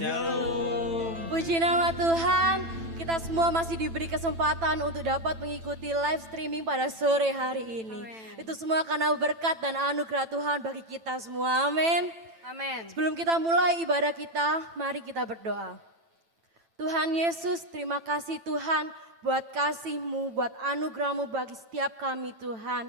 Shalom. Puji nama Tuhan, kita semua masih diberi kesempatan untuk dapat mengikuti live streaming pada sore hari ini. Amen. Itu semua karena berkat dan anugerah Tuhan bagi kita semua. Amin. Amin. Sebelum kita mulai ibadah kita, mari kita berdoa. Tuhan Yesus, terima kasih Tuhan buat kasih-Mu, buat anugerah-Mu bagi setiap kami Tuhan.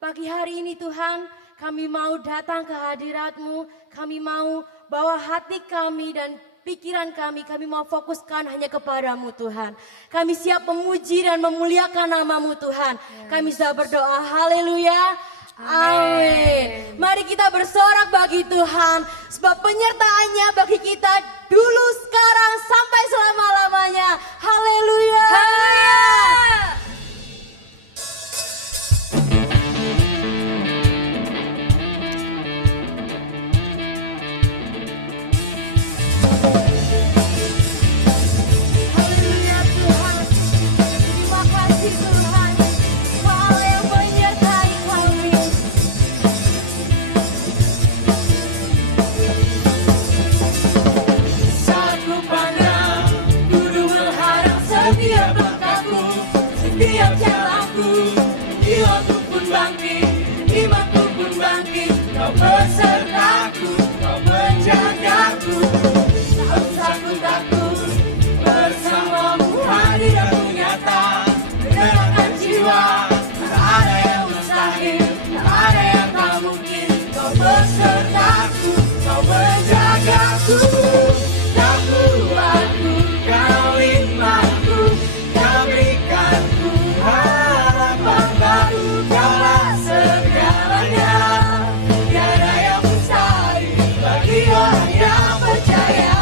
Pagi hari ini Tuhan, kami mau datang ke hadirat-Mu, kami mau bawa hati kami dan pikiran kami mau fokuskan hanya kepadamu Tuhan. Kami siap memuji dan memuliakan nama-Mu Tuhan. Kami sudah berdoa, haleluya, amin. Mari kita bersorak bagi Tuhan, sebab penyertaannya bagi kita dulu, sekarang, sampai selama-lamanya. Haleluya. Haleluya Tuhan, terima kasih Tuhan, Kau yang menyertai kami. Saat ku pandang, guru mengharap setiap langkahku, setiap jalanku, jiwaku pun bangkit, imanku pun bangkit. Kau besertaku, kau menjagaku. Tak usah ku takut, bersamamu hadiratmu nyata. Menerangkan jiwa, tak ada yang mustahil, tak ada yang tak mungkin. Kau besertaku, kau menjagaku. Kau kuatku, kau imanku, kau berikanku harapan baru. Kaulah segalanya, tiada yang mustahil bagi orang yang percaya.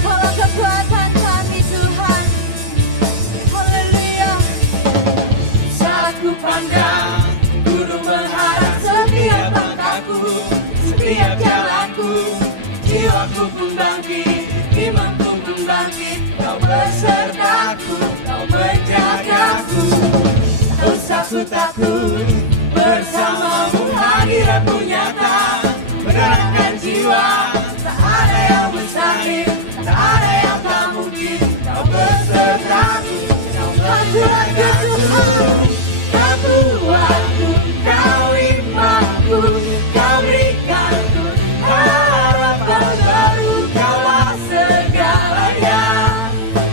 Kaulah kekuatan kami Tuhan, haleluya. Saat ku pandang, guru mengharap setiap langkahku, setiap jalanku, jiwaku pun bangkit, imanku pun bangkit. Kau besertaku, kau menjagaku. Tak usah ku takut, bersamamu hadiratmu nyata. Menerangkan jiwa, tak ada yang mustahil, tak ada yang tak mungkin. Kau besertaku, kau menjagaku. Kau kuatku, kau imanku, kau berikanku harapan baru. Kaulah segalanya,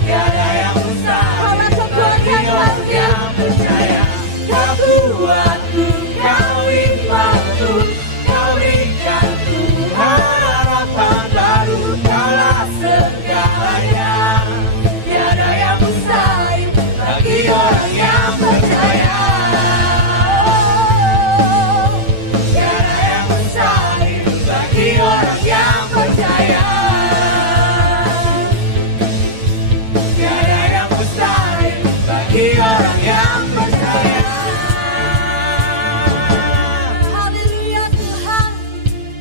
tiada yang mustahil bagi orang yang percaya. Kau kuatku, kau imanku, kau berikanku harapan baru. Kaulah segalanya, tiada yang mustahil bagi orang yang percaya. Tiada yang mustahil bagi orang yang percaya. Tiada yang mustahil bagi orang yang percaya. Haleluya Tuhan,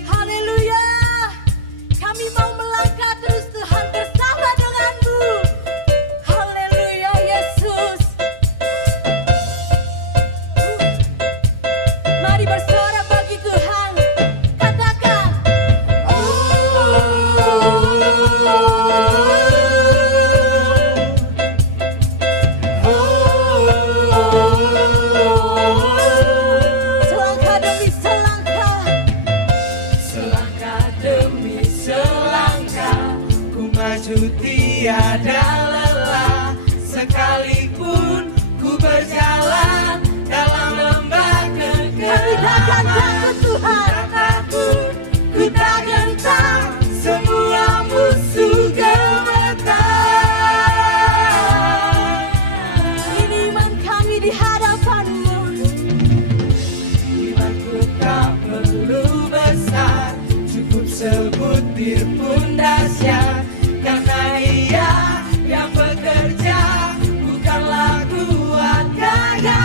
haleluya. Kami mau melangkah terus Tuhan bersama dengan-Mu. Haleluya Yesus. Mari bersorak bagi Tuhan. Katakan, selangkah demi selangkah. Selangkah demi selangkah, ku maju tiada lelah. Sekalipun ku berjalan dalam lembah Kami takkan takut Tuhan. takut, ku tak gentar, semua musuh gemetar. Ini iman kami di hadapan-Mu. Imanku tak perlu besar, cukup sebutir pun dahsyat. Karena Ia yang bekerja, bukanlah kuat gagah.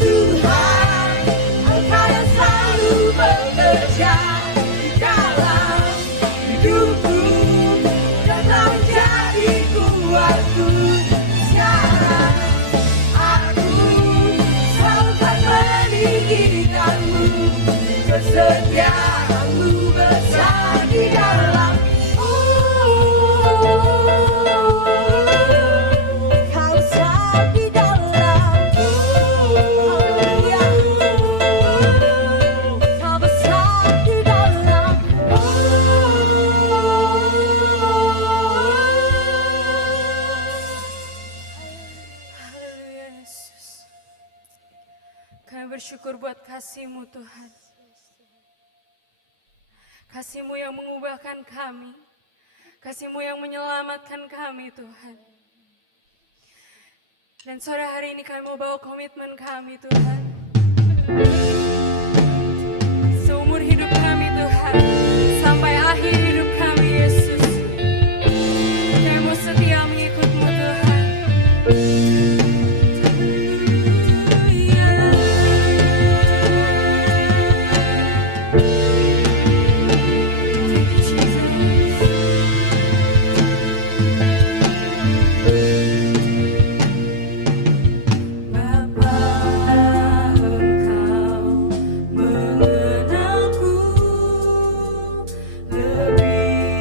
Tuhan, Engkau yang selalu bekerja di dalam hidupku dan telah menjadi kuatku. Sekarang aku selalu akan meninggikanmu, kesetiaanmu besar di dalam. Kau besar di dalam. Haleluya. Kau besar di dalam. Haleluya Yesus. Kami bersyukur buat kasih-Mu Tuhan. Kasih-Mu yang mengubahkan kami. Kasih-Mu yang menyelamatkan kami Tuhan. Dan sore hari ini kami mau bawa komitmen kami Tuhan. Seumur hidup kami Tuhan. Sampai akhir hidup kami Yesus. Kami mau setia mengikut-Mu Tuhan. Bapa, Engkau mengenalku lebih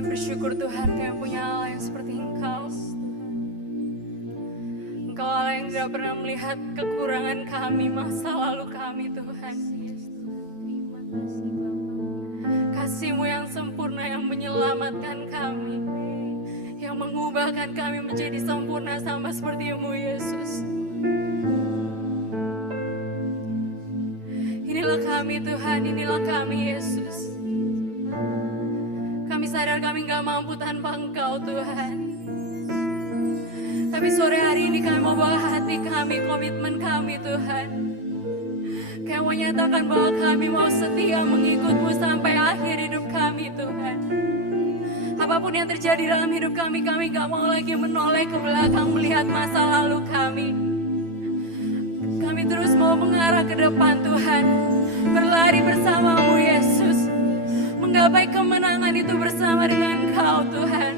Kami bersyukur Tuhan, kami punya Allah yang seperti Engkau. Engkau Allah yang tidak pernah melihat kekurangan kami, masa lalu kami Tuhan. Terima kasih Bapa. Kasih-Mu yang sempurna yang menyelamatkan kami, yang mengubahkan kami menjadi sempurna sama seperti-Mu Yesus. Inilah kami Tuhan, inilah kami Yesus. Kami sadar kami gak mampu tanpa Engkau Tuhan. Tapi sore hari ini kami mau bawa hati kami, komitmen kami Tuhan. Kami mau nyatakan bahwa kami mau setia mengikut-Mu sampai akhir hidup kami Tuhan. Apapun yang terjadi dalam hidup kami gak mau lagi menoleh ke belakang melihat masa lalu kami. Kami terus mau mengarah ke depan Tuhan, berlari bersama-Mu Yesus, menggapai kemenangan itu bersama dengan Engkau Tuhan.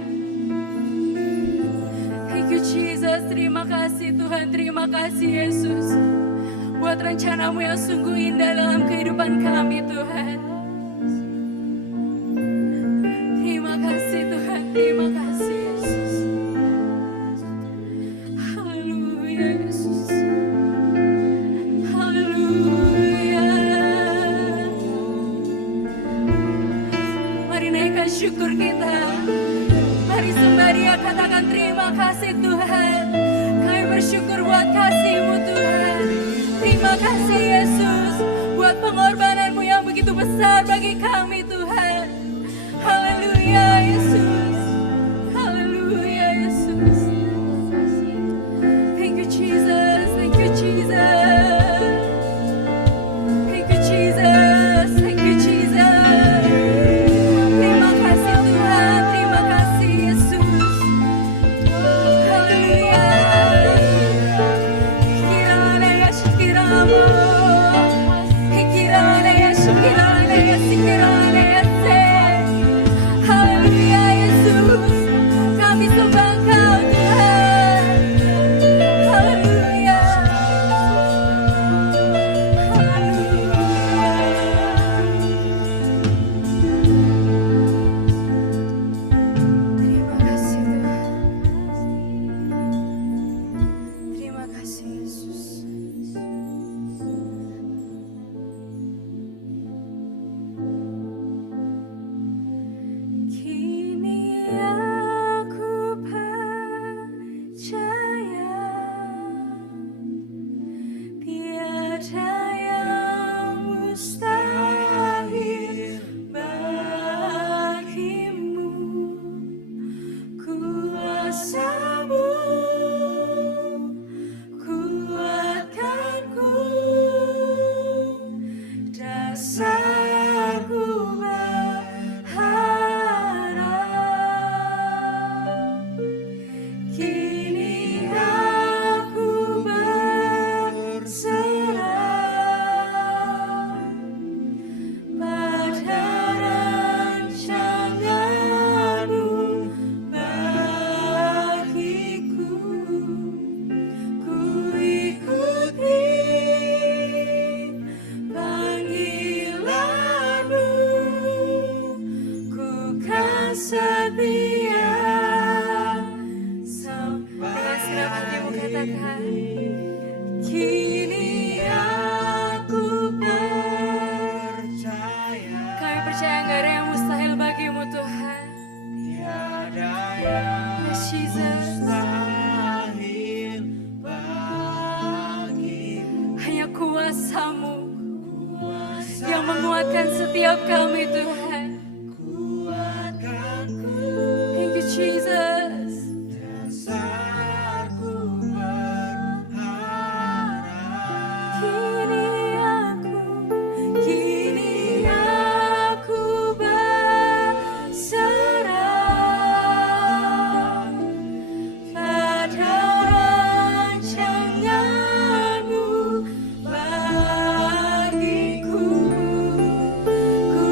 Thank you Jesus, terima kasih Tuhan, terima kasih Yesus, buat rencana-Mu yang sungguh indah dalam kehidupan kami Tuhan. Terima kasih Tuhan, terima kasih Yesus. Haleluya Yesus. Haleluya. Mari naikkan syukur kita. Mari sembah Dia, katakan terima kasih Tuhan. Kami bersyukur buat kasih-Mu Tuhan. Terima kasih Yesus buat pengorbanan-Mu yang begitu besar bagi kami Tuhan. Haleluya Yesus. Haleluya Yesus. Thank you Jesus. Thank you Jesus. Thank you Jesus. Thank you Jesus. Terima kasih Tuhan. Terima kasih Yesus. Haleluya. Kirana ya shikiramo. Kirana ya shikirana ya shikirana ya se. Haleluya Yesus. Kami sembah Engkau Tuhan. Haleluya. Terima kasih Tuhan. Terima kasih Yesus. Kini aku percaya tiada yang mustahil bagimu. Kuasa-Mu kuatkanku, dasarku berharap. Kini aku berserah pada rancangan-Mu bagiku. Ku ikuti panggilan-Mu, ku kan setia sampai hatimu katakan. Kini aku percaya. Kami percaya gak ada yang mustahil bagimu Tuhan. Tiada yang Yes Jesus. mustahil bagimu. Hanya kuasa-Mu yang menguatkan setiap kami Tuhan. Kuatkanku, Thank you Jesus. dasarku berharap. Kini aku berserah pada rancangan-Mu bagiku. Ku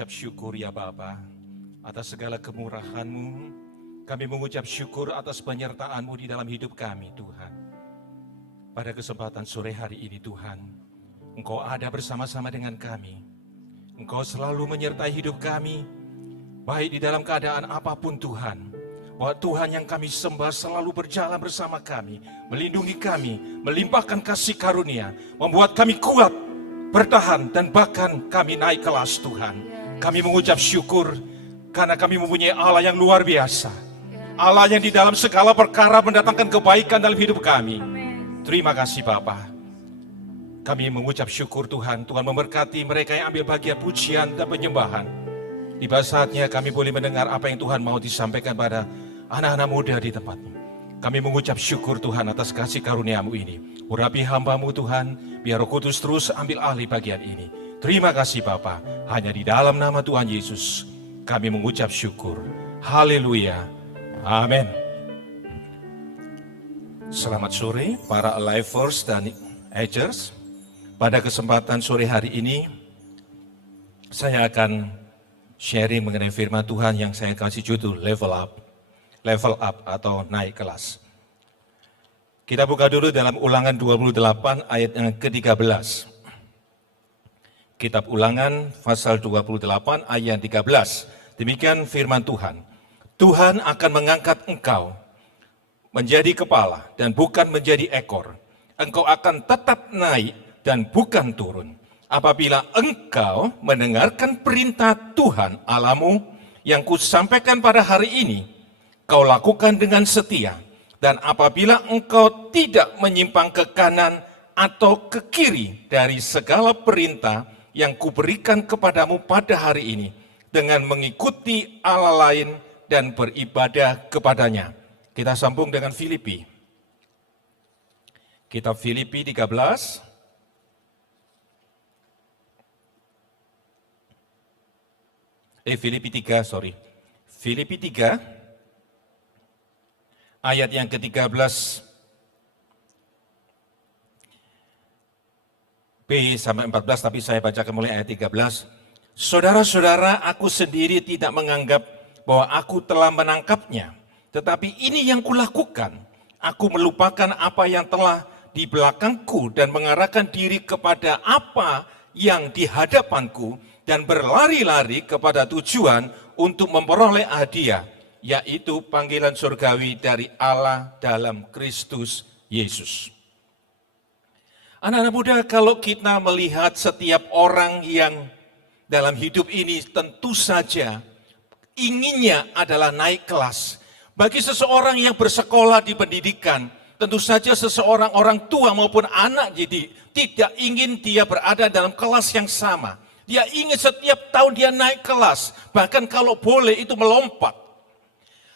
mengucap syukur ya Bapa atas segala kemurahan-Mu. Kami mengucap syukur atas penyertaan-Mu di dalam hidup kami Tuhan. Pada kesempatan sore hari ini Tuhan, Engkau ada bersama-sama dengan kami. Engkau selalu menyertai hidup kami, baik di dalam keadaan apapun Tuhan. Bahwa Tuhan yang kami sembah selalu berjalan bersama kami, melindungi kami, melimpahkan kasih karunia, membuat kami kuat, bertahan, dan bahkan kami naik kelas Tuhan. Kami mengucap syukur karena kami mempunyai Allah yang luar biasa. Allah yang di dalam segala perkara mendatangkan kebaikan dalam hidup kami. Terima kasih Bapa. Kami mengucap syukur Tuhan. Tuhan memberkati mereka yang ambil bagian pujian dan penyembahan. Tiba saatnya kami boleh mendengar apa yang Tuhan mau disampaikan pada anak-anak muda di tempat ini. Kami mengucap syukur Tuhan atas kasih karunia-Mu ini. Urapi hamba-Mu Tuhan, biar Roh Kudus terus ambil alih bagian ini. Terima kasih Bapa. Hanya di dalam nama Tuhan Yesus kami mengucap syukur. Haleluya. Amin. Selamat sore para Alivers dan Agers. Pada kesempatan sore hari ini saya akan sharing mengenai firman Tuhan yang saya kasih judul Level Up. Level Up atau naik kelas. Kita buka dulu dalam Ulangan 28 ayat yang ke-13. Kitab Ulangan pasal 28 ayat 13. Demikian firman Tuhan. Tuhan akan mengangkat engkau menjadi kepala dan bukan menjadi ekor. Engkau akan tetap naik dan bukan turun. Apabila engkau mendengarkan perintah Tuhan Allahmu yang kusampaikan pada hari ini, kau lakukan dengan setia. Dan apabila engkau tidak menyimpang ke kanan atau ke kiri dari segala perintah yang kuberikan kepadamu pada hari ini, dengan mengikuti Allah lain dan beribadah kepadanya. Kita sambung dengan Filipi. Kitab Filipi 13. Filipi 3, sorry. Filipi 3, ayat yang ke-13. B sampai 14, tapi saya bacakan mulai ayat 13. Saudara-saudara, aku sendiri tidak menganggap bahwa aku telah menangkapnya. Tetapi ini yang kulakukan, aku melupakan apa yang telah di belakangku dan mengarahkan diri kepada apa yang di hadapanku dan berlari-lari kepada tujuan untuk memperoleh hadiah, yaitu panggilan surgawi dari Allah dalam Kristus Yesus. Anak-anak muda, kalau kita melihat setiap orang yang dalam hidup ini tentu saja inginnya adalah naik kelas. Bagi seseorang yang bersekolah di pendidikan, tentu saja seseorang orang tua maupun anak jadi tidak ingin dia berada dalam kelas yang sama. Dia ingin setiap tahun dia naik kelas, bahkan kalau boleh itu melompat.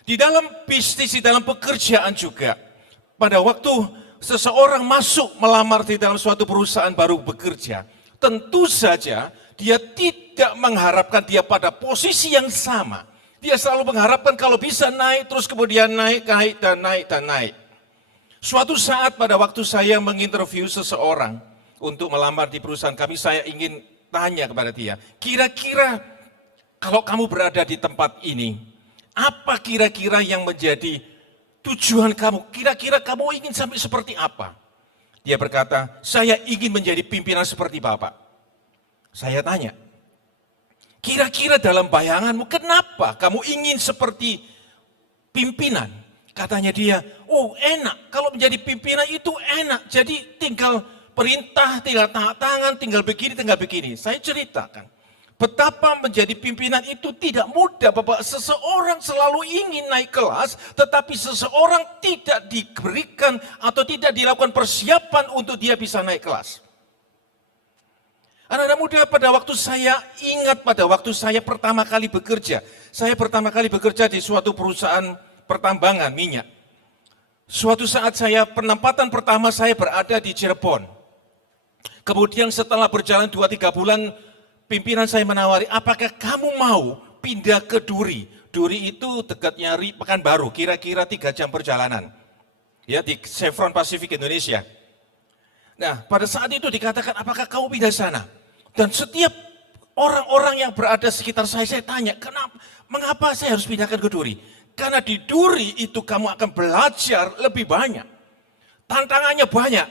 Di dalam bisnis, di dalam pekerjaan juga, pada waktu seseorang masuk melamar di dalam suatu perusahaan baru bekerja, tentu saja dia tidak mengharapkan dia pada posisi yang sama. Dia selalu mengharapkan kalau bisa naik, terus kemudian naik, dan naik. Suatu saat pada waktu saya menginterview seseorang untuk melamar di perusahaan kami, saya ingin tanya kepada dia, kira-kira kalau kamu berada di tempat ini, apa kira-kira yang menjadi tujuan kamu? Kira-kira kamu ingin sampai seperti apa? Dia berkata, saya ingin menjadi pimpinan seperti Bapak. Saya tanya, kira-kira dalam bayanganmu kenapa kamu ingin seperti pimpinan? Katanya dia, oh enak, kalau menjadi pimpinan itu enak. Jadi tinggal perintah, tinggal tangan, tinggal begini. Saya ceritakan, betapa menjadi pimpinan itu tidak mudah Bapak. Seseorang selalu ingin naik kelas, tetapi seseorang tidak diberikan atau tidak dilakukan persiapan untuk dia bisa naik kelas. Anak-anak muda, pada waktu saya ingat pada waktu saya pertama kali bekerja. Saya pertama kali bekerja di suatu perusahaan pertambangan minyak. Suatu saat penempatan pertama saya berada di Cirebon. Kemudian setelah berjalan 2-3 bulan, pimpinan saya menawari, apakah kamu mau pindah ke Duri? Duri itu dekatnya Pekanbaru, kira-kira 3 jam perjalanan. Ya, di Chevron Pacific Indonesia. Nah, pada saat itu dikatakan, apakah kamu pindah sana? Dan setiap orang-orang yang berada sekitar saya tanya, mengapa saya harus pindahkan ke Duri? Karena di Duri itu kamu akan belajar lebih banyak. Tantangannya banyak.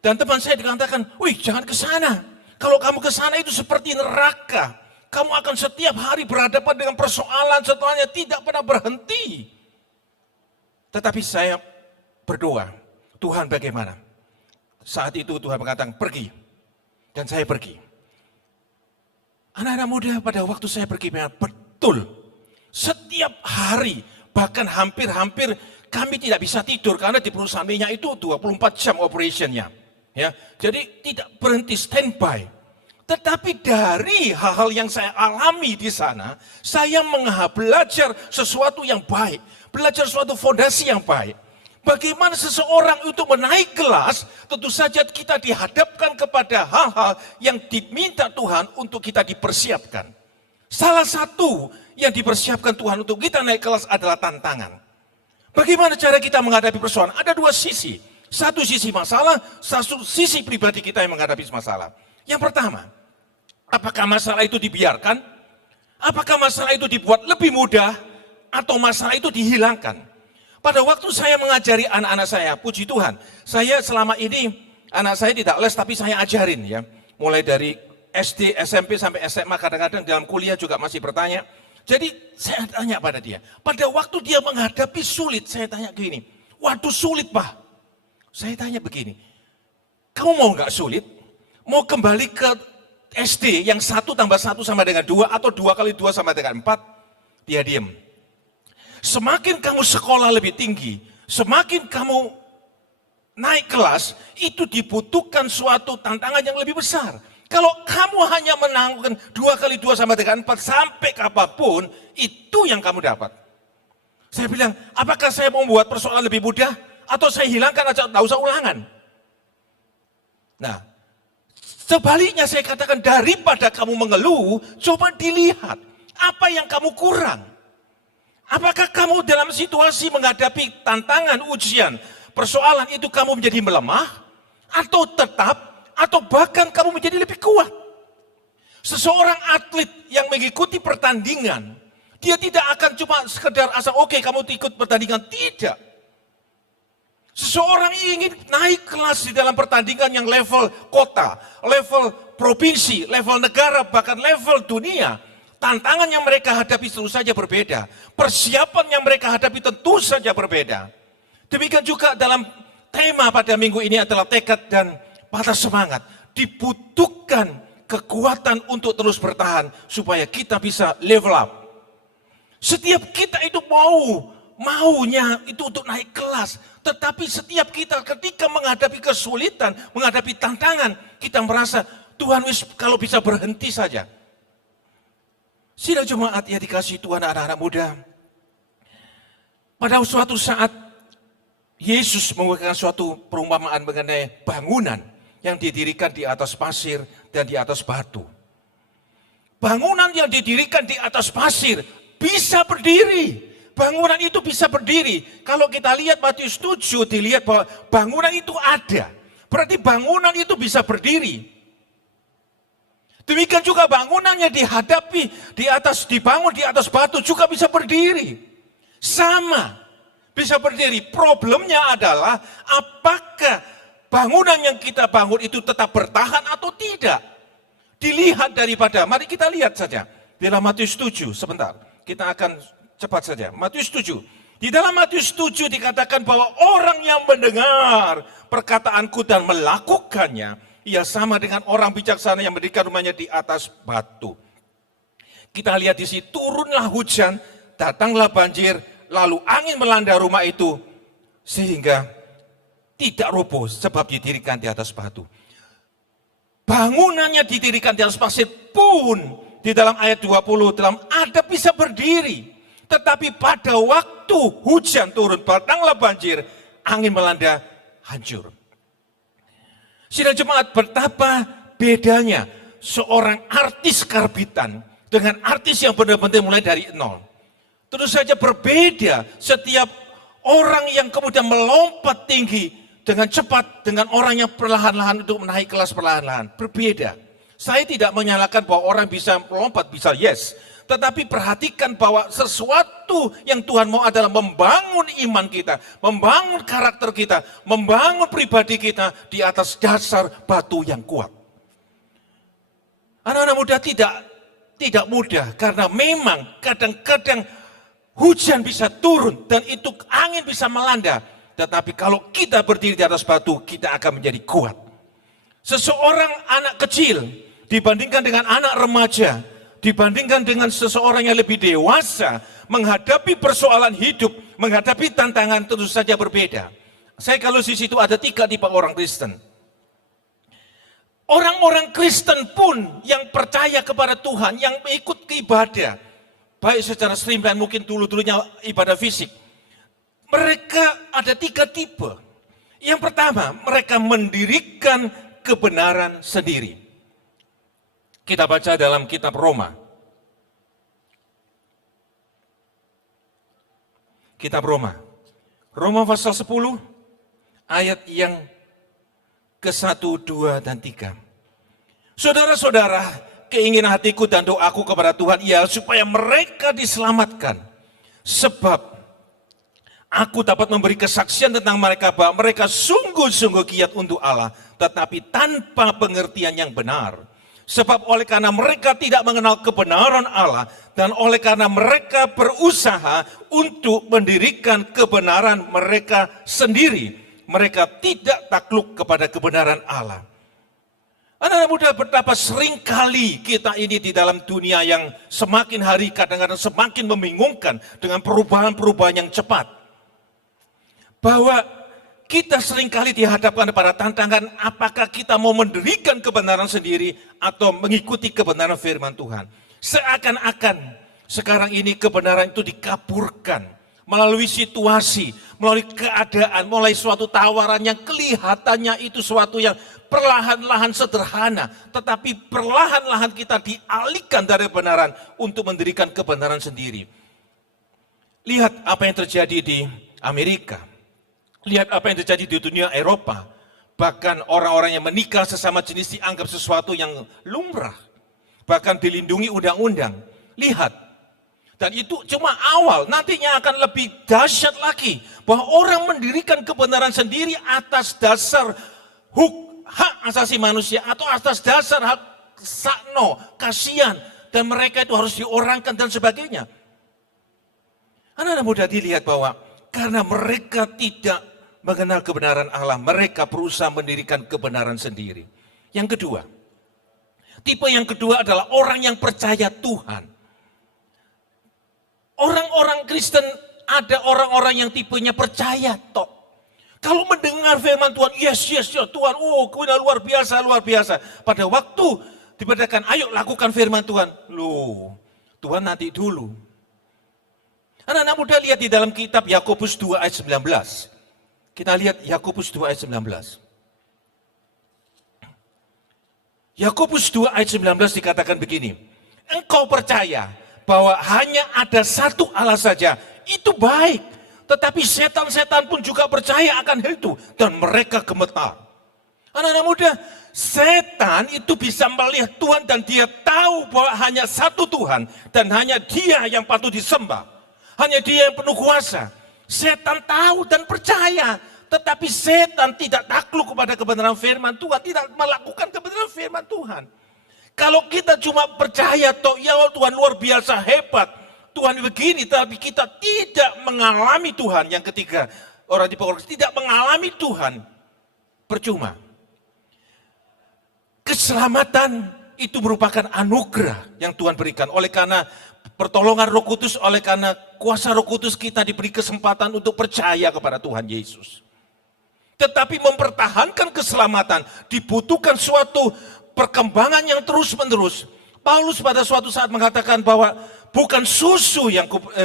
Dan teman saya dikatakan, wih jangan ke sana. Kalau kamu ke sana itu seperti neraka. Kamu akan setiap hari berhadapan dengan persoalan setelahnya tidak pernah berhenti. Tetapi saya berdoa, Tuhan bagaimana? Saat itu Tuhan mengatakan pergi. Dan saya pergi. Anak-anak muda pada waktu saya pergi memang betul. Setiap hari, bahkan hampir-hampir kami tidak bisa tidur karena di perusahaan minyak itu 24 jam operationnya. Ya, jadi tidak berhenti standby. Tetapi dari hal-hal yang saya alami di sana, saya belajar sesuatu yang baik, belajar suatu fondasi yang baik. Bagaimana seseorang untuk menaik kelas, tentu saja kita dihadapkan kepada hal-hal yang diminta Tuhan untuk kita dipersiapkan. Salah satu yang dipersiapkan Tuhan untuk kita naik kelas adalah tantangan. Bagaimana cara kita menghadapi persoalan? Ada dua sisi. Satu sisi masalah, satu sisi pribadi kita yang menghadapi masalah. Yang pertama, apakah masalah itu dibiarkan? Apakah masalah itu dibuat lebih mudah? Atau masalah itu dihilangkan? Pada waktu saya mengajari anak-anak saya, puji Tuhan, saya selama ini, anak saya tidak les tapi saya ajarin ya. Mulai dari SD, SMP sampai SMA, kadang-kadang dalam kuliah juga masih bertanya. Jadi saya tanya pada dia, pada waktu dia menghadapi sulit, saya tanya gini, waduh sulit Pak. Saya tanya begini, kamu mau nggak sulit? Mau kembali ke SD yang 1 tambah 1 sama dengan 2 atau 2 kali 2 sama dengan 4? Dia diam. Semakin kamu sekolah lebih tinggi, semakin kamu naik kelas, itu dibutuhkan suatu tantangan yang lebih besar. Kalau kamu hanya menanggung 2 kali 2 sama dengan 4 sampai kapanpun, itu yang kamu dapat. Saya bilang, apakah saya mau membuat persoalan lebih mudah? Atau saya hilangkan aja, tidak usah ulangan. Nah, sebaliknya saya katakan daripada kamu mengeluh, coba dilihat apa yang kamu kurang. Apakah kamu dalam situasi menghadapi tantangan, ujian, persoalan itu kamu menjadi melemah, atau tetap, atau bahkan kamu menjadi lebih kuat. Seseorang atlet yang mengikuti pertandingan, dia tidak akan cuma sekedar asal oke kamu ikut pertandingan, tidak. Seseorang ingin naik kelas di dalam pertandingan yang level kota, level provinsi, level negara, bahkan level dunia. Tantangan yang mereka hadapi tentu saja berbeda. Persiapan yang mereka hadapi tentu saja berbeda. Demikian juga dalam tema pada minggu ini adalah tekad dan patah semangat. Dibutuhkan kekuatan untuk terus bertahan supaya kita bisa level up. Setiap kita itu maunya itu untuk naik kelas. Tetapi setiap kita ketika menghadapi kesulitan, menghadapi tantangan, kita merasa Tuhan kalau bisa berhenti saja. Sidang jemaat yang dikasihi Tuhan, anak-anak muda. Pada suatu saat Yesus memberikan suatu perumpamaan mengenai bangunan yang didirikan di atas pasir dan di atas batu. Bangunan yang didirikan di atas pasir bisa berdiri. Bangunan itu bisa berdiri. Kalau kita lihat Matius 7, dilihat bahwa bangunan itu ada. Berarti bangunan itu bisa berdiri. Demikian juga bangunan yang dibangun di atas batu juga bisa berdiri. Sama, bisa berdiri. Problemnya adalah apakah bangunan yang kita bangun itu tetap bertahan atau tidak. Dilihat daripada, mari kita lihat saja. Di dalam Matius 7, sebentar. Kita akan cepat saja. Matius 7. Di dalam Matius 7 dikatakan bahwa orang yang mendengar perkataanku dan melakukannya, ia sama dengan orang bijaksana yang mendirikan rumahnya di atas batu. Kita lihat di sini, turunlah hujan, datanglah banjir, lalu angin melanda rumah itu, sehingga tidak roboh sebab didirikan di atas batu. Bangunannya didirikan di atas pasir pun, di dalam ayat 20, dalam ada bisa berdiri. Tetapi pada waktu hujan turun, datanglah banjir, angin melanda, hancur. Sidang jemaat, betapa bedanya seorang artis karbitan dengan artis yang benar-benar mulai dari nol. Terus saja berbeda setiap orang yang kemudian melompat tinggi dengan cepat dengan orang yang perlahan-lahan untuk menaik kelas perlahan-lahan. Berbeda. Saya tidak menyalahkan bahwa orang bisa melompat, bisa yes. Tetapi perhatikan bahwa sesuatu yang Tuhan mau adalah membangun iman kita, membangun karakter kita, membangun pribadi kita di atas dasar batu yang kuat. Anak-anak muda tidak mudah karena memang kadang-kadang hujan bisa turun dan itu angin bisa melanda. Tetapi kalau kita berdiri di atas batu, kita akan menjadi kuat. Seseorang anak kecil dibandingkan dengan anak remaja, dibandingkan dengan seseorang yang lebih dewasa, menghadapi persoalan hidup, menghadapi tantangan tentu saja berbeda. Saya kalau di situ ada 3 tipe orang Kristen. Orang-orang Kristen pun yang percaya kepada Tuhan, yang ikut ke ibadah, baik secara streamline mungkin dulu-dulunya ibadah fisik. Mereka ada 3 tipe. Yang pertama, mereka mendirikan kebenaran sendiri. Kita baca dalam kitab Roma. Kitab Roma. Roma pasal 10 ayat yang ke-1, 2, dan 3. Saudara-saudara, keinginan hatiku dan doaku kepada Tuhan ialah supaya mereka diselamatkan. Sebab aku dapat memberi kesaksian tentang mereka bahwa mereka sungguh-sungguh giat untuk Allah, tetapi tanpa pengertian yang benar. Sebab oleh karena mereka tidak mengenal kebenaran Allah, dan oleh karena mereka berusaha untuk mendirikan kebenaran mereka sendiri, mereka tidak takluk kepada kebenaran Allah. Anak-anak muda, betapa seringkali kita ini di dalam dunia yang semakin hari kadang-kadang semakin membingungkan dengan perubahan-perubahan yang cepat. Bahwa kita seringkali dihadapkan pada tantangan apakah kita mau mendirikan kebenaran sendiri atau mengikuti kebenaran firman Tuhan. Seakan-akan sekarang ini kebenaran itu dikaburkan melalui situasi, melalui keadaan, melalui suatu tawaran yang kelihatannya itu suatu yang perlahan-lahan sederhana, tetapi perlahan-lahan kita dialihkan dari kebenaran untuk mendirikan kebenaran sendiri. Lihat apa yang terjadi di Amerika. Lihat apa yang terjadi di dunia Eropa. Bahkan orang-orang yang menikah sesama jenis dianggap sesuatu yang lumrah. Bahkan dilindungi undang-undang. Lihat. Dan itu cuma awal, nantinya akan lebih dahsyat lagi. Bahwa orang mendirikan kebenaran sendiri atas dasar hak asasi manusia. Atau atas dasar hak sakno, kasihan. Dan mereka itu harus diorangkan dan sebagainya. Anak-anak muda dilihat bahwa karena mereka tidak mengenal kebenaran Allah, mereka berusaha mendirikan kebenaran sendiri. Yang kedua, tipe yang kedua adalah orang yang percaya Tuhan. Orang-orang Kristen ada orang-orang yang tipenya percaya tok. Kalau mendengar firman Tuhan, yes Tuhan, Tuhan luar biasa. Pada waktu diperintahkan, ayo lakukan firman Tuhan. Loh, Tuhan nanti dulu. Anak-anak muda lihat di dalam kitab Yakobus 2 ayat 19. Kita lihat Yakobus 2 ayat 19. Yakobus 2 ayat 19 dikatakan begini. Engkau percaya bahwa hanya ada satu Allah saja, itu baik. Tetapi setan-setan pun juga percaya akan hal itu. Dan mereka gemetar. Anak-anak muda, setan itu bisa melihat Tuhan dan dia tahu bahwa hanya satu Tuhan. Dan hanya dia yang patut disembah. Hanya dia yang penuh kuasa. Setan tahu dan percaya. Tetapi setan tidak takluk kepada kebenaran firman Tuhan. Tidak melakukan kebenaran firman Tuhan. Kalau kita cuma percaya, ya Tuhan luar biasa hebat. Tuhan begini, tapi kita tidak mengalami Tuhan. Yang ketiga, orang tipe orang tidak mengalami Tuhan. Percuma. Keselamatan itu merupakan anugerah yang Tuhan berikan. Oleh karena pertolongan Roh Kudus, oleh karena kuasa Roh Kudus kita diberi kesempatan untuk percaya kepada Tuhan Yesus. Tetapi mempertahankan keselamatan dibutuhkan suatu perkembangan yang terus-menerus. Paulus pada suatu saat mengatakan bahwa bukan susu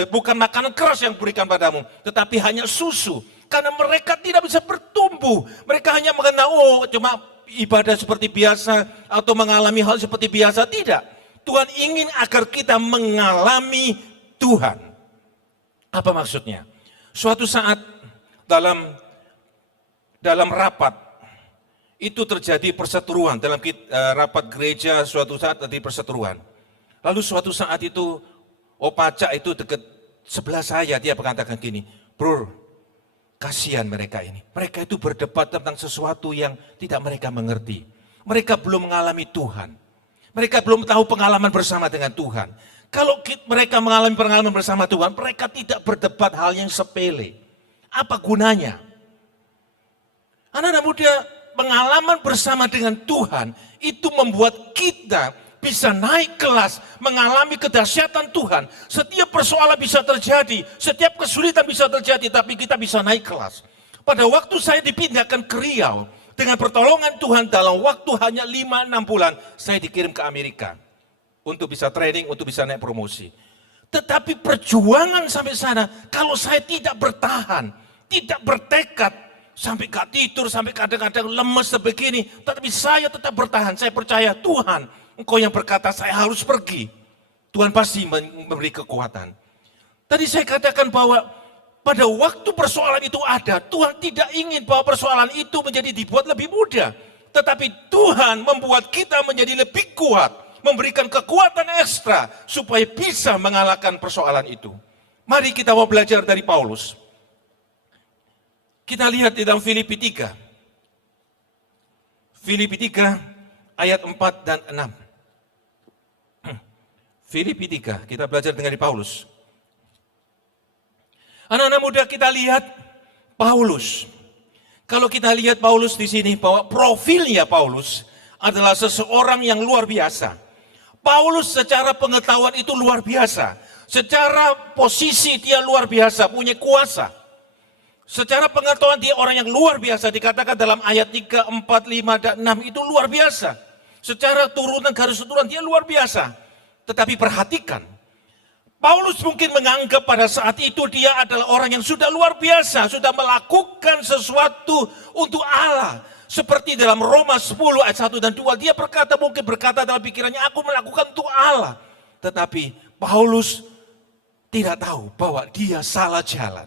bukan makanan keras yang kuberikan padamu, tetapi hanya susu. Karena mereka tidak bisa bertumbuh. Mereka hanya mengenal, cuma ibadah seperti biasa atau mengalami hal seperti biasa. Tidak. Tuhan ingin agar kita mengalami Tuhan. Apa maksudnya? Suatu saat dalam rapat, itu terjadi perseteruan dalam rapat gereja suatu saat terjadi perseteruan. Lalu suatu saat itu Opacak itu dekat sebelah saya, dia mengatakan gini, bro, kasihan mereka ini. Mereka itu berdebat tentang sesuatu yang tidak mereka mengerti. Mereka belum mengalami Tuhan. Mereka belum tahu pengalaman bersama dengan Tuhan. Kalau mereka mengalami pengalaman bersama Tuhan, mereka tidak berdebat hal yang sepele. Apa gunanya? Anak-anak muda, pengalaman bersama dengan Tuhan itu membuat kita bisa naik kelas, mengalami kedahsyatan Tuhan. Setiap persoalan bisa terjadi, setiap kesulitan bisa terjadi, tapi kita bisa naik kelas. Pada waktu saya dipindahkan ke Riau, dengan pertolongan Tuhan dalam waktu hanya 5-6 bulan, saya dikirim ke Amerika. Untuk bisa training, untuk bisa naik promosi. Tetapi perjuangan sampai sana, kalau saya tidak bertahan, tidak bertekad, sampai gak tidur, sampai kadang-kadang lemes sebegini, tetapi saya tetap bertahan. Saya percaya Tuhan, Engkau yang berkata saya harus pergi. Tuhan pasti memberi kekuatan. Tadi saya katakan bahwa pada waktu persoalan itu ada, Tuhan tidak ingin bahwa persoalan itu menjadi dibuat lebih mudah. Tetapi Tuhan membuat kita menjadi lebih kuat, memberikan kekuatan ekstra supaya bisa mengalahkan persoalan itu. Mari kita mau belajar dari Paulus. Kita lihat di dalam Filipi 3. Filipi 3 ayat 4 dan 6. Filipi 3, kita belajar dengan Paulus. Anak-anak muda, kita lihat Paulus. Kalau kita lihat Paulus di sini, bahwa profilnya Paulus adalah seseorang yang luar biasa. Paulus secara pengetahuan itu luar biasa. Secara posisi dia luar biasa, punya kuasa. Secara pengetahuan dia orang yang luar biasa, dikatakan dalam ayat 3, 4, 5, dan 6 itu luar biasa. Secara turunan garis keturunan dia luar biasa. Tetapi perhatikan, Paulus mungkin menganggap pada saat itu dia adalah orang yang sudah luar biasa, sudah melakukan sesuatu untuk Allah. Seperti dalam Roma 10 ayat 1 dan 2, dia mungkin berkata dalam pikirannya, aku melakukan untuk Allah. Tetapi Paulus tidak tahu bahwa dia salah jalan.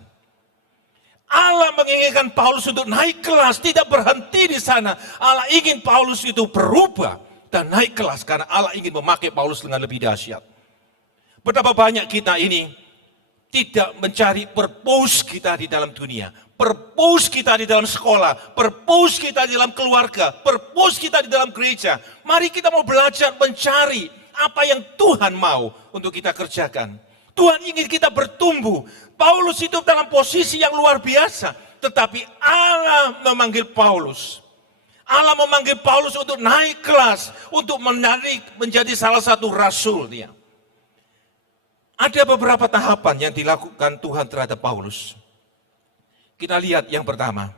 Allah menginginkan Paulus untuk naik kelas, tidak berhenti di sana. Allah ingin Paulus itu berubah dan naik kelas karena Allah ingin memakai Paulus dengan lebih dahsyat. Betapa banyak kita ini tidak mencari purpose kita di dalam dunia, purpose kita di dalam sekolah, purpose kita di dalam keluarga, purpose kita di dalam gereja. Mari kita mau belajar mencari apa yang Tuhan mau untuk kita kerjakan. Tuhan ingin kita bertumbuh. Paulus hidup dalam posisi yang luar biasa, tetapi Allah memanggil Paulus. Allah memanggil Paulus untuk naik kelas, untuk menjadi salah satu rasul dia. Ada beberapa tahapan yang dilakukan Tuhan terhadap Paulus. Kita lihat yang pertama,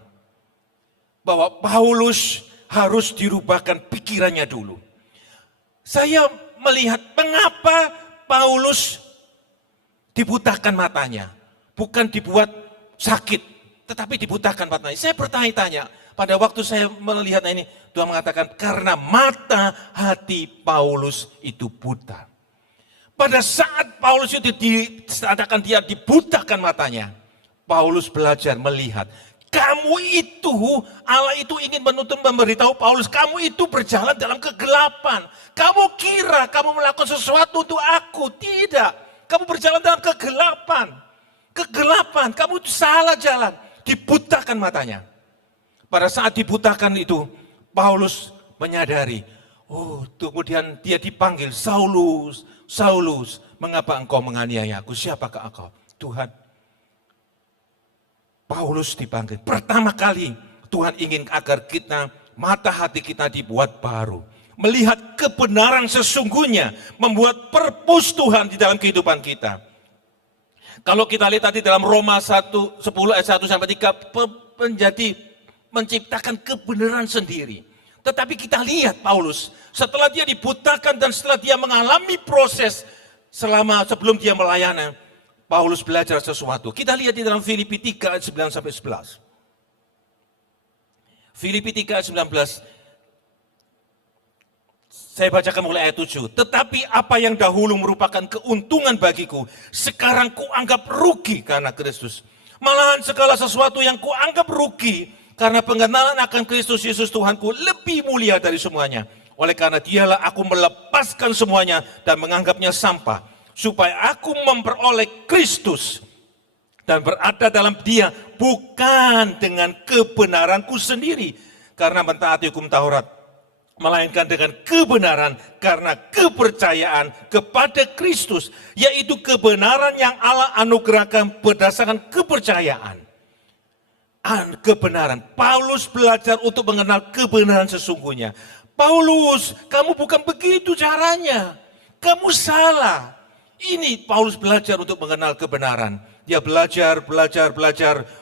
bahwa Paulus harus dirubahkan pikirannya dulu. Saya melihat mengapa Paulus dibutakan matanya, bukan dibuat sakit, tetapi dibutakan matanya. Saya bertanya-tanya, pada waktu saya melihat ini, Tuhan mengatakan karena mata hati Paulus itu buta. Pada saat Paulus itu dikatakan dia dibutakan matanya, Paulus belajar melihat. Kamu itu, Allah itu ingin memberitahu Paulus, kamu itu berjalan dalam kegelapan. Kamu kira kamu melakukan sesuatu untuk aku, tidak. Kamu berjalan dalam kegelapan. Kegelapan, kamu itu salah jalan. Dibutakan matanya. Pada saat dibutakan itu, Paulus menyadari, oh kemudian dia dipanggil, Saulus, Saulus, mengapa engkau menganiaya aku? Siapakah engkau? Tuhan. Paulus dipanggil. Pertama kali Tuhan ingin agar kita, mata hati kita dibuat baru. Melihat kebenaran sesungguhnya, membuat purpose Tuhan di dalam kehidupan kita. Kalau kita lihat tadi dalam Roma 10 ayat 1 sampai 3, menjadi menciptakan kebenaran sendiri. Tetapi kita lihat Paulus, setelah dia dibutakan dan setelah dia mengalami proses sebelum dia melayani, Paulus belajar sesuatu. Kita lihat di dalam Filipi 3 ayat 9 sampai 11. Filipi 3 ayat 19. Saya bacakan mulai ayat 7. Tetapi apa yang dahulu merupakan keuntungan bagiku, sekarang kuanggap rugi karena Kristus. Malahan segala sesuatu yang kuanggap rugi, Karena pengenalan akan Kristus Yesus Tuhanku lebih mulia dari semuanya. Oleh karena dialah aku melepaskan semuanya dan menganggapnya sampah. Supaya aku memperoleh Kristus dan berada dalam dia bukan dengan kebenaranku sendiri. Karena mentaati hukum Taurat. Melainkan dengan kebenaran karena kepercayaan kepada Kristus. Yaitu kebenaran yang Allah anugerahkan berdasarkan kepercayaan. Kebenaran. Paulus belajar untuk mengenal kebenaran sesungguhnya. Paulus, kamu bukan begitu caranya. Kamu salah. Ini Paulus belajar untuk mengenal kebenaran. Dia belajar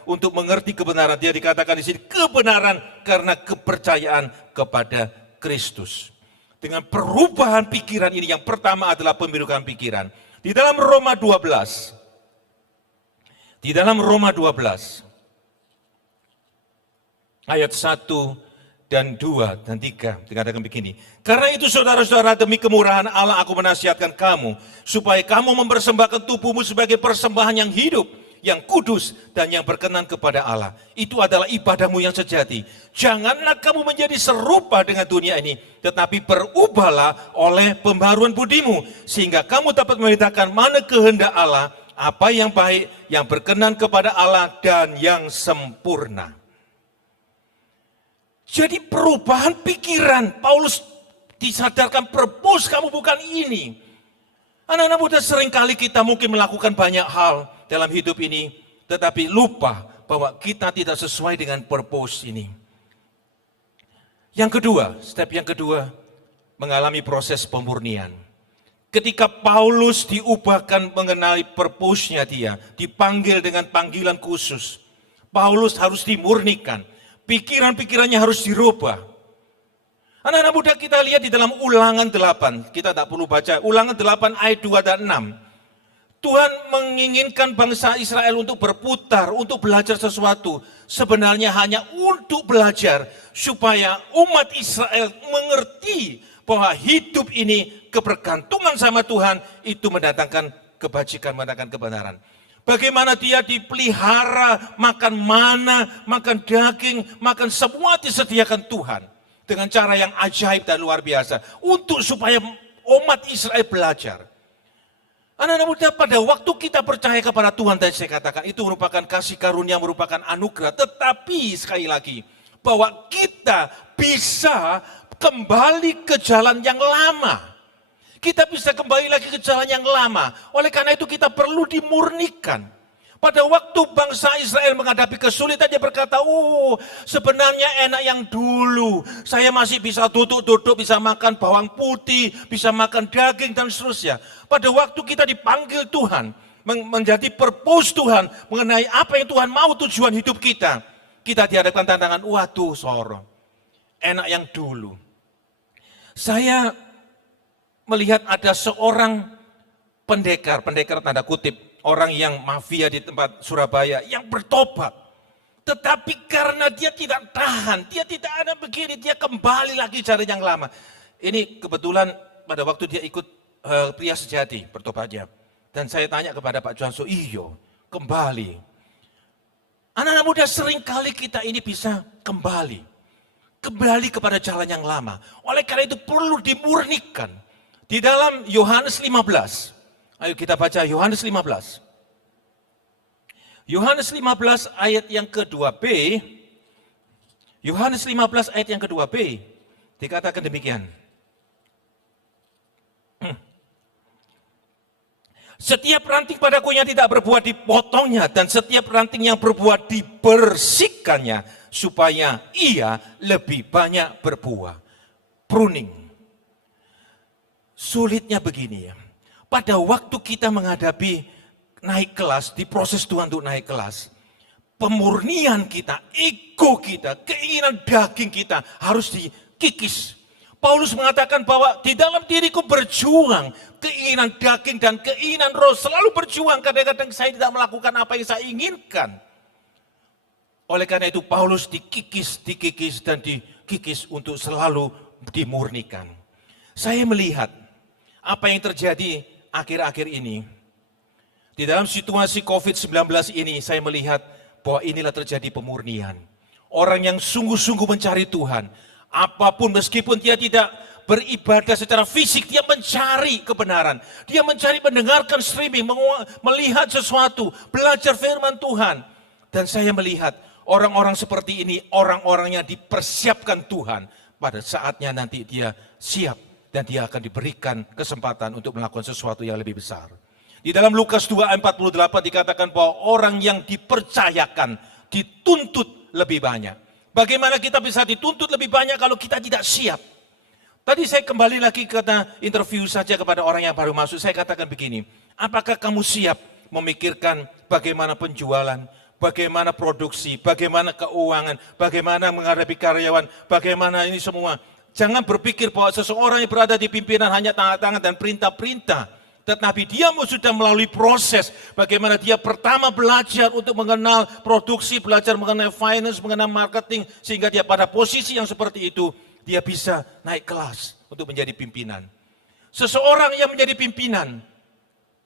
untuk mengerti kebenaran. Dia dikatakan di sini kebenaran karena kepercayaan kepada Kristus. Dengan perubahan pikiran ini, yang pertama adalah pembirukan pikiran. Di dalam Roma 12. Di dalam Roma 12. Ayat 1 dan 2 dan 3 dikatakan begini. Karena itu saudara-saudara, demi kemurahan Allah aku menasihatkan kamu, supaya kamu mempersembahkan tubuhmu sebagai persembahan yang hidup, yang kudus dan yang berkenan kepada Allah. Itu adalah ibadahmu yang sejati. Janganlah kamu menjadi serupa dengan dunia ini, tetapi berubahlah oleh pembaruan budimu, sehingga kamu dapat membedakan mana kehendak Allah, apa yang baik, yang berkenan kepada Allah dan yang sempurna. Jadi perubahan pikiran, Paulus disadarkan purpose kamu bukan ini. Anak-anak muda, seringkali kita mungkin melakukan banyak hal dalam hidup ini, tetapi lupa bahwa kita tidak sesuai dengan purpose ini. Yang kedua, step yang kedua, mengalami proses pemurnian. Ketika Paulus diubahkan mengenali purpose-nya dia, dipanggil dengan panggilan khusus. Paulus harus dimurnikan. Pikiran-pikirannya harus dirubah. Anak-anak muda, kita lihat di dalam Ulangan 8. Kita tak perlu baca. Ulangan 8 ayat 2 dan 6. Tuhan menginginkan bangsa Israel untuk berputar, untuk belajar sesuatu. Sebenarnya hanya untuk belajar. Supaya umat Israel mengerti bahwa hidup ini kebergantungan sama Tuhan. Itu mendatangkan kebajikan, mendatangkan kebenaran. Bagaimana dia dipelihara, makan mana, makan daging, makan semua disediakan Tuhan. Dengan cara yang ajaib dan luar biasa. Untuk supaya umat Israel belajar. Anak-anak muda, pada waktu kita percaya kepada Tuhan, dan saya katakan itu merupakan kasih karunia, merupakan anugerah. Tetapi sekali lagi, bahwa kita bisa kembali ke jalan yang lama. Kita bisa kembali lagi ke jalan yang lama. Oleh karena itu kita perlu dimurnikan. Pada waktu bangsa Israel menghadapi kesulitan, dia berkata, sebenarnya enak yang dulu. Saya masih bisa duduk-duduk, bisa makan bawang putih, bisa makan daging dan seterusnya. Pada waktu kita dipanggil Tuhan, menjadi purpose Tuhan, mengenai apa yang Tuhan mau tujuan hidup kita. Kita dihadapkan tantangan, waduh sorong. Enak yang dulu. Saya melihat ada seorang pendekar tanda kutip, orang yang mafia di tempat Surabaya yang bertobat. Tetapi karena dia tidak tahan, dia tidak ada begini, dia kembali lagi cari yang lama. Ini kebetulan pada waktu dia ikut pria sejati bertobatnya. Dan saya tanya kepada Pak Johanso, iyo kembali. Anak-anak muda, seringkali kita ini bisa kembali kepada jalan yang lama. Oleh karena itu perlu dimurnikan. Di dalam Yohanes 15, ayo kita baca Yohanes 15. Yohanes 15 ayat yang ke-2b, Yohanes 15 ayat yang ke-2b, dikatakan demikian. Setiap ranting padaku yang tidak berbuah dipotongnya, dan setiap ranting yang berbuah dibersihkannya, supaya ia lebih banyak berbuah. Pruning. Sulitnya begini ya, pada waktu kita menghadapi naik kelas, di proses Tuhan untuk naik kelas, pemurnian kita, ego kita, keinginan daging kita harus dikikis. Paulus mengatakan bahwa di dalam diriku berjuang, keinginan daging dan keinginan roh selalu berjuang, kadang-kadang saya tidak melakukan apa yang saya inginkan. Oleh karena itu Paulus dikikis dan dikikis untuk selalu dimurnikan. Saya melihat apa yang terjadi akhir-akhir ini. Di dalam situasi COVID-19 ini saya melihat bahwa inilah terjadi pemurnian. orang yang sungguh-sungguh mencari Tuhan. Apapun meskipun dia tidak beribadah secara fisik, dia mencari kebenaran. Dia mencari mendengarkan streaming, melihat sesuatu, belajar firman Tuhan. Dan saya melihat orang-orang seperti ini, orang-orang yang dipersiapkan Tuhan. Pada saatnya nanti dia siap dan dia akan diberikan kesempatan untuk melakukan sesuatu yang lebih besar. Di dalam Lukas 2 ayat 48 dikatakan bahwa orang yang dipercayakan dituntut lebih banyak. Bagaimana kita bisa dituntut lebih banyak kalau kita tidak siap? Tadi saya kembali lagi ke interview saja kepada orang yang baru masuk. Saya katakan begini, apakah kamu siap memikirkan bagaimana penjualan, bagaimana produksi, bagaimana keuangan, bagaimana menghadapi karyawan, bagaimana ini semua. Jangan berpikir bahwa seseorang yang berada di pimpinan hanya tangan-tangan dan perintah-perintah. Tetapi dia sudah melalui proses bagaimana dia pertama belajar untuk mengenal produksi, belajar mengenai finance, mengenal marketing. Sehingga dia pada posisi yang seperti itu, dia bisa naik kelas untuk menjadi pimpinan. Seseorang yang menjadi pimpinan,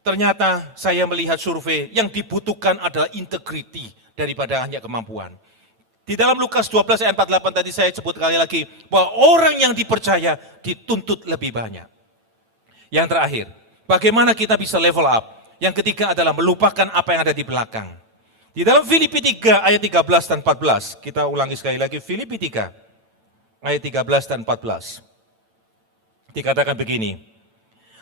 ternyata saya melihat survei yang dibutuhkan adalah integriti daripada hanya kemampuan. Di dalam Lukas 12 ayat 48 tadi saya sebut sekali lagi, bahwa orang yang dipercaya dituntut lebih banyak. Yang terakhir, bagaimana kita bisa level up? Yang ketiga adalah melupakan apa yang ada di belakang. Di dalam Filipi 3 ayat 13 dan 14, kita ulangi sekali lagi Filipi 3 ayat 13 dan 14. Dikatakan begini,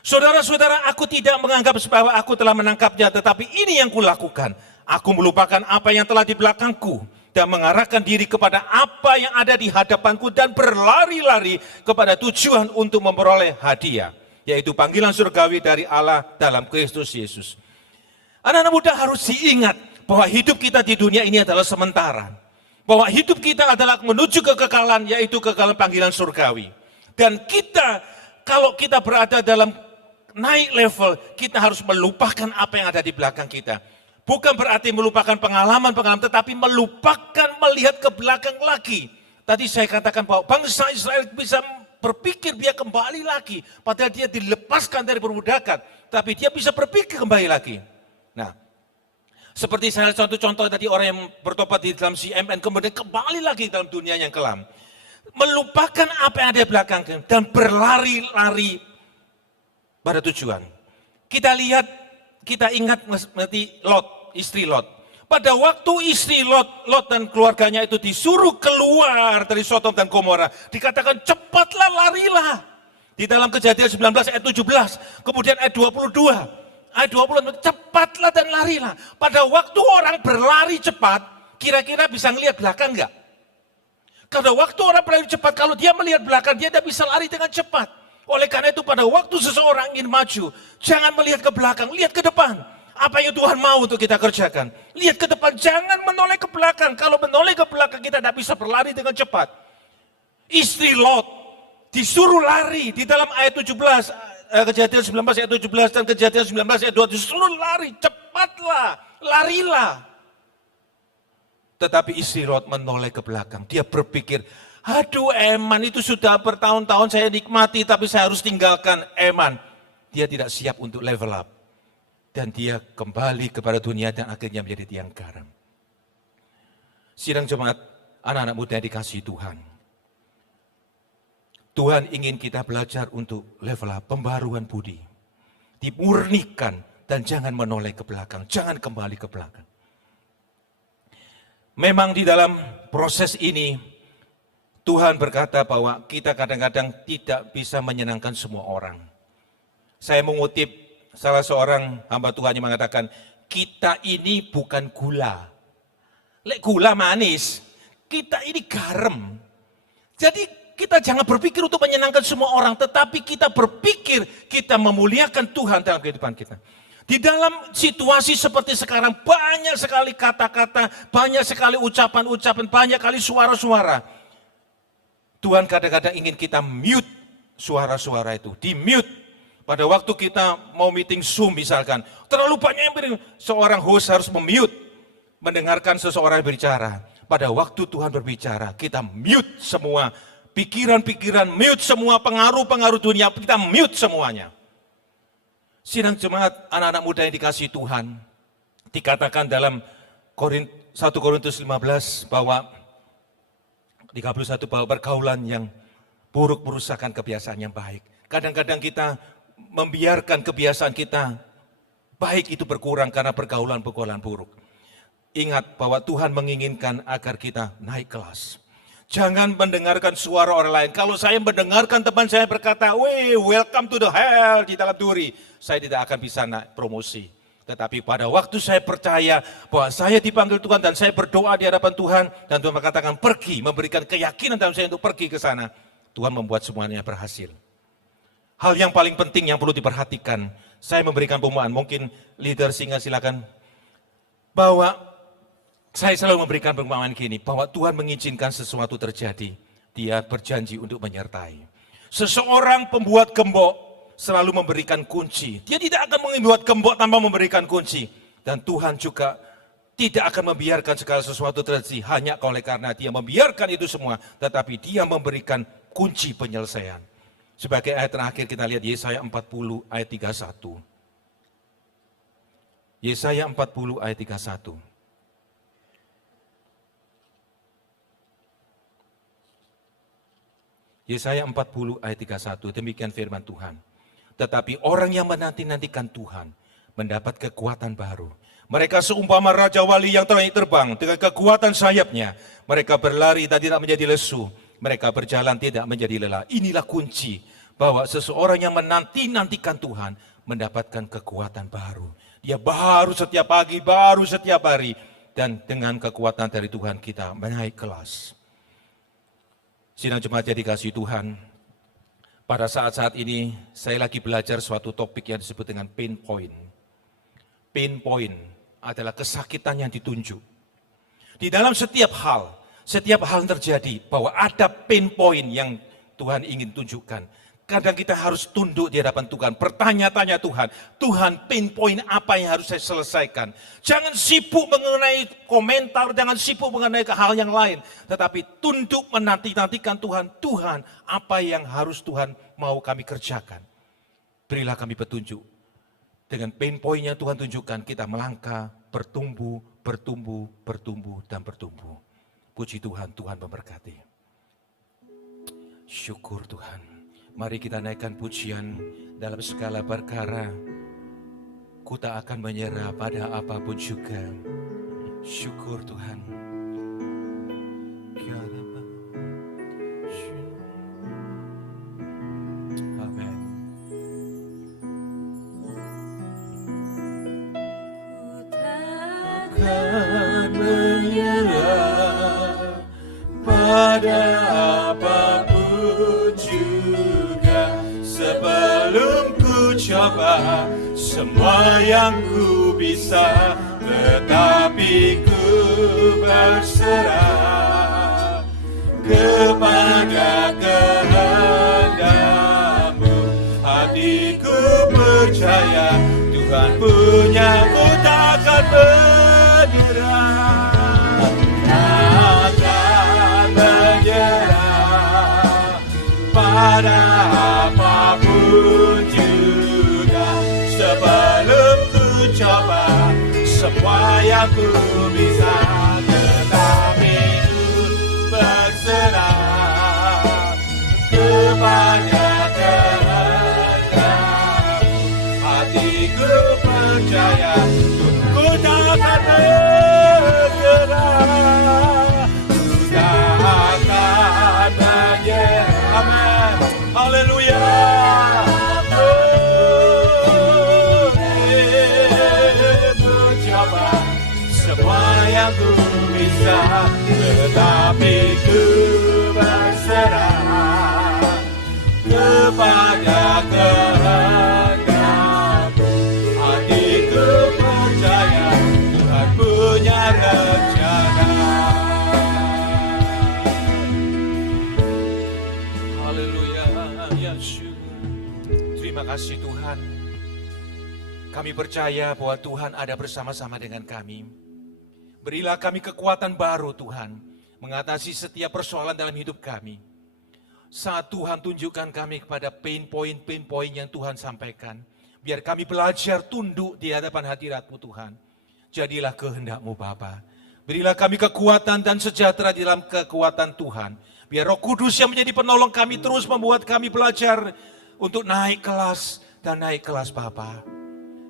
saudara-saudara, aku tidak menganggap bahwa aku telah menangkapnya, tetapi ini yang kulakukan. Aku melupakan apa yang telah di belakangku dan mengarahkan diri kepada apa yang ada di hadapanku dan berlari-lari kepada tujuan untuk memperoleh hadiah, yaitu panggilan surgawi dari Allah dalam Kristus Yesus. Anak-anak muda harus diingat bahwa hidup kita di dunia ini adalah sementara. Bahwa hidup kita adalah menuju kekekalan, yaitu kekekalan panggilan surgawi. Dan kita, kalau kita berada dalam naik level, kita harus melupakan apa yang ada di belakang kita. Bukan berarti melupakan pengalaman-pengalaman, tetapi melupakan melihat ke belakang lagi. Tadi saya katakan bahwa bangsa Israel bisa berpikir dia kembali lagi. Padahal dia dilepaskan dari perbudakan. Tapi dia bisa berpikir kembali lagi. Nah, seperti saya contoh tadi orang yang bertobat di dalam CMN kemudian kembali lagi dalam dunia yang kelam. Melupakan apa yang ada di belakang dan berlari-lari pada tujuan. Kita lihat, kita ingat mati Lot, istri Lot. Pada waktu istri Lot dan keluarganya itu disuruh keluar dari Sodom dan Gomora, dikatakan cepatlah larilah. Di dalam Kejadian 19 ayat 17, kemudian ayat 22. Ayat 20, cepatlah dan larilah. Pada waktu orang berlari cepat, kira-kira bisa ngelihat belakang enggak? Pada waktu orang berlari cepat, kalau dia melihat belakang, dia tidak bisa lari dengan cepat. Oleh karena itu pada waktu seseorang ingin maju, jangan melihat ke belakang, lihat ke depan. Apa yang Tuhan mau untuk kita kerjakan. Lihat ke depan, jangan menoleh ke belakang. Kalau menoleh ke belakang, kita tidak bisa berlari dengan cepat. Istri Lot disuruh lari di dalam ayat 17, Kejadian 19 ayat 17 dan Kejadian 19 ayat 20, disuruh lari, cepatlah, larilah. Tetapi istri Lot menoleh ke belakang. Dia berpikir, aduh Eman itu sudah bertahun-tahun saya nikmati, tapi saya harus tinggalkan Eman. Dia tidak siap untuk level up. Dan dia kembali kepada dunia dan akhirnya menjadi tiang garam. Sidang jemaat, anak-anak muda yang dikasihi Tuhan. Tuhan ingin kita belajar untuk level up, pembaruan budi. Dimurnikan dan jangan menoleh ke belakang, jangan kembali ke belakang. Memang di dalam proses ini, Tuhan berkata bahwa kita kadang-kadang tidak bisa menyenangkan semua orang. Saya mengutip salah seorang hamba Tuhan yang mengatakan, kita ini bukan gula. Lek gula manis, kita ini garam. Jadi kita jangan berpikir untuk menyenangkan semua orang, tetapi kita berpikir kita memuliakan Tuhan dalam kehidupan kita. Di dalam situasi seperti sekarang banyak sekali kata-kata, banyak sekali ucapan-ucapan, banyak kali suara-suara. Tuhan kadang-kadang ingin kita mute suara-suara itu, di mute. Pada waktu kita mau meeting Zoom misalkan, terlalu banyak yang seorang host harus memute, mendengarkan seseorang berbicara. Pada waktu Tuhan berbicara, kita mute semua pikiran-pikiran, mute semua pengaruh-pengaruh dunia, kita mute semuanya. Sidang jemaat, anak-anak muda yang dikasihi Tuhan, dikatakan dalam 1 Korintus 15 bahwa 31 bahwa pergaulan yang buruk merusakkan kebiasaan yang baik. Kadang-kadang kita membiarkan kebiasaan kita baik itu berkurang karena pergaulan-pergaulan buruk. Ingat bahwa Tuhan menginginkan agar kita naik kelas. Jangan mendengarkan suara orang lain. Kalau saya mendengarkan teman saya berkata, "Weh, welcome to the hell," di dalam duri, saya tidak akan bisa naik promosi. Tetapi pada waktu saya percaya bahwa saya dipanggil Tuhan dan saya berdoa di hadapan Tuhan, dan Tuhan mengatakan pergi, memberikan keyakinan dalam saya untuk pergi ke sana, Tuhan membuat semuanya berhasil. Hal yang paling penting yang perlu diperhatikan, saya memberikan pengumuman, mungkin leader singa silakan, bahwa saya selalu memberikan pengumuman gini, bahwa Tuhan mengizinkan sesuatu terjadi, Dia berjanji untuk menyertai. Seseorang pembuat gembok selalu memberikan kunci. Dia tidak akan membuat gembok tanpa memberikan kunci. Dan Tuhan juga tidak akan membiarkan segala sesuatu terjadi hanya oleh karena Dia membiarkan itu semua, tetapi Dia memberikan kunci penyelesaian. Sebagai ayat terakhir kita lihat Yesaya 40 ayat 31. Yesaya 40 ayat 31. Yesaya 40 ayat 31, demikian firman Tuhan. Tetapi orang yang menanti-nantikan Tuhan mendapat kekuatan baru. Mereka seumpama Raja Wali yang terbang dengan kekuatan sayapnya. Mereka berlari dan tidak menjadi lesu. Mereka berjalan tidak menjadi lelah. Inilah kunci bahwa seseorang yang menanti-nantikan Tuhan mendapatkan kekuatan baru. Dia baru setiap pagi, baru setiap hari. Dan dengan kekuatan dari Tuhan kita menaik kelas. Sidang jemaat yang dikasihi Tuhan, pada saat-saat ini saya lagi belajar suatu topik yang disebut dengan pain point. Pain point adalah kesakitan yang ditunjuk. Di dalam setiap hal yang terjadi bahwa ada pain point yang Tuhan ingin tunjukkan. Kadang kita harus tunduk di hadapan Tuhan, bertanya-tanya Tuhan, Tuhan pain point apa yang harus saya selesaikan. Jangan sibuk mengenai komentar, jangan sibuk mengenai hal yang lain. Tetapi tunduk menanti-nantikan Tuhan, Tuhan apa yang harus Tuhan mau kami kerjakan. Berilah kami petunjuk. Dengan pain point yang Tuhan tunjukkan, kita melangkah, bertumbuh, dan bertumbuh. Puji Tuhan, Tuhan memberkati. Syukur Tuhan. Mari kita naikkan pujian dalam segala perkara. Ku tak akan menyerah pada apapun juga. Syukur Tuhan. Amin. Akan menyerah pada apapun juga, sebelum ku coba semua yang ku bisa, tetapi ku berserah kepada kehendak-Mu. Hatiku percaya Tuhan punya, ku takkan menyerah. Takkan menyerah pada apapun juga, sebelum ku coba semua yang ku bisa, tetapi ku berserah kepada kehendak-Mu. Hatiku percaya ku takkan menyerah, ku takkan menyerah. Amin. Haleluya. Mencoba semua yang ku bisa, tetapi ku berserah kepada kehendak-Mu. Hatiku percaya Tuhan punya rencana. Haleluya, Yesus. Terima kasih Tuhan. Kami percaya bahwa Tuhan ada bersama-sama dengan kami. Berilah kami kekuatan baru Tuhan, mengatasi setiap persoalan dalam hidup kami. Saat Tuhan tunjukkan kami kepada pain point yang Tuhan sampaikan, biar kami belajar tunduk di hadapan hadirat-Mu Tuhan. Jadilah kehendak-Mu Bapa. Berilah kami kekuatan dan sejahtera di dalam kekuatan Tuhan. Biar Roh Kudus yang menjadi penolong kami terus membuat kami belajar untuk naik kelas dan naik kelas Bapa.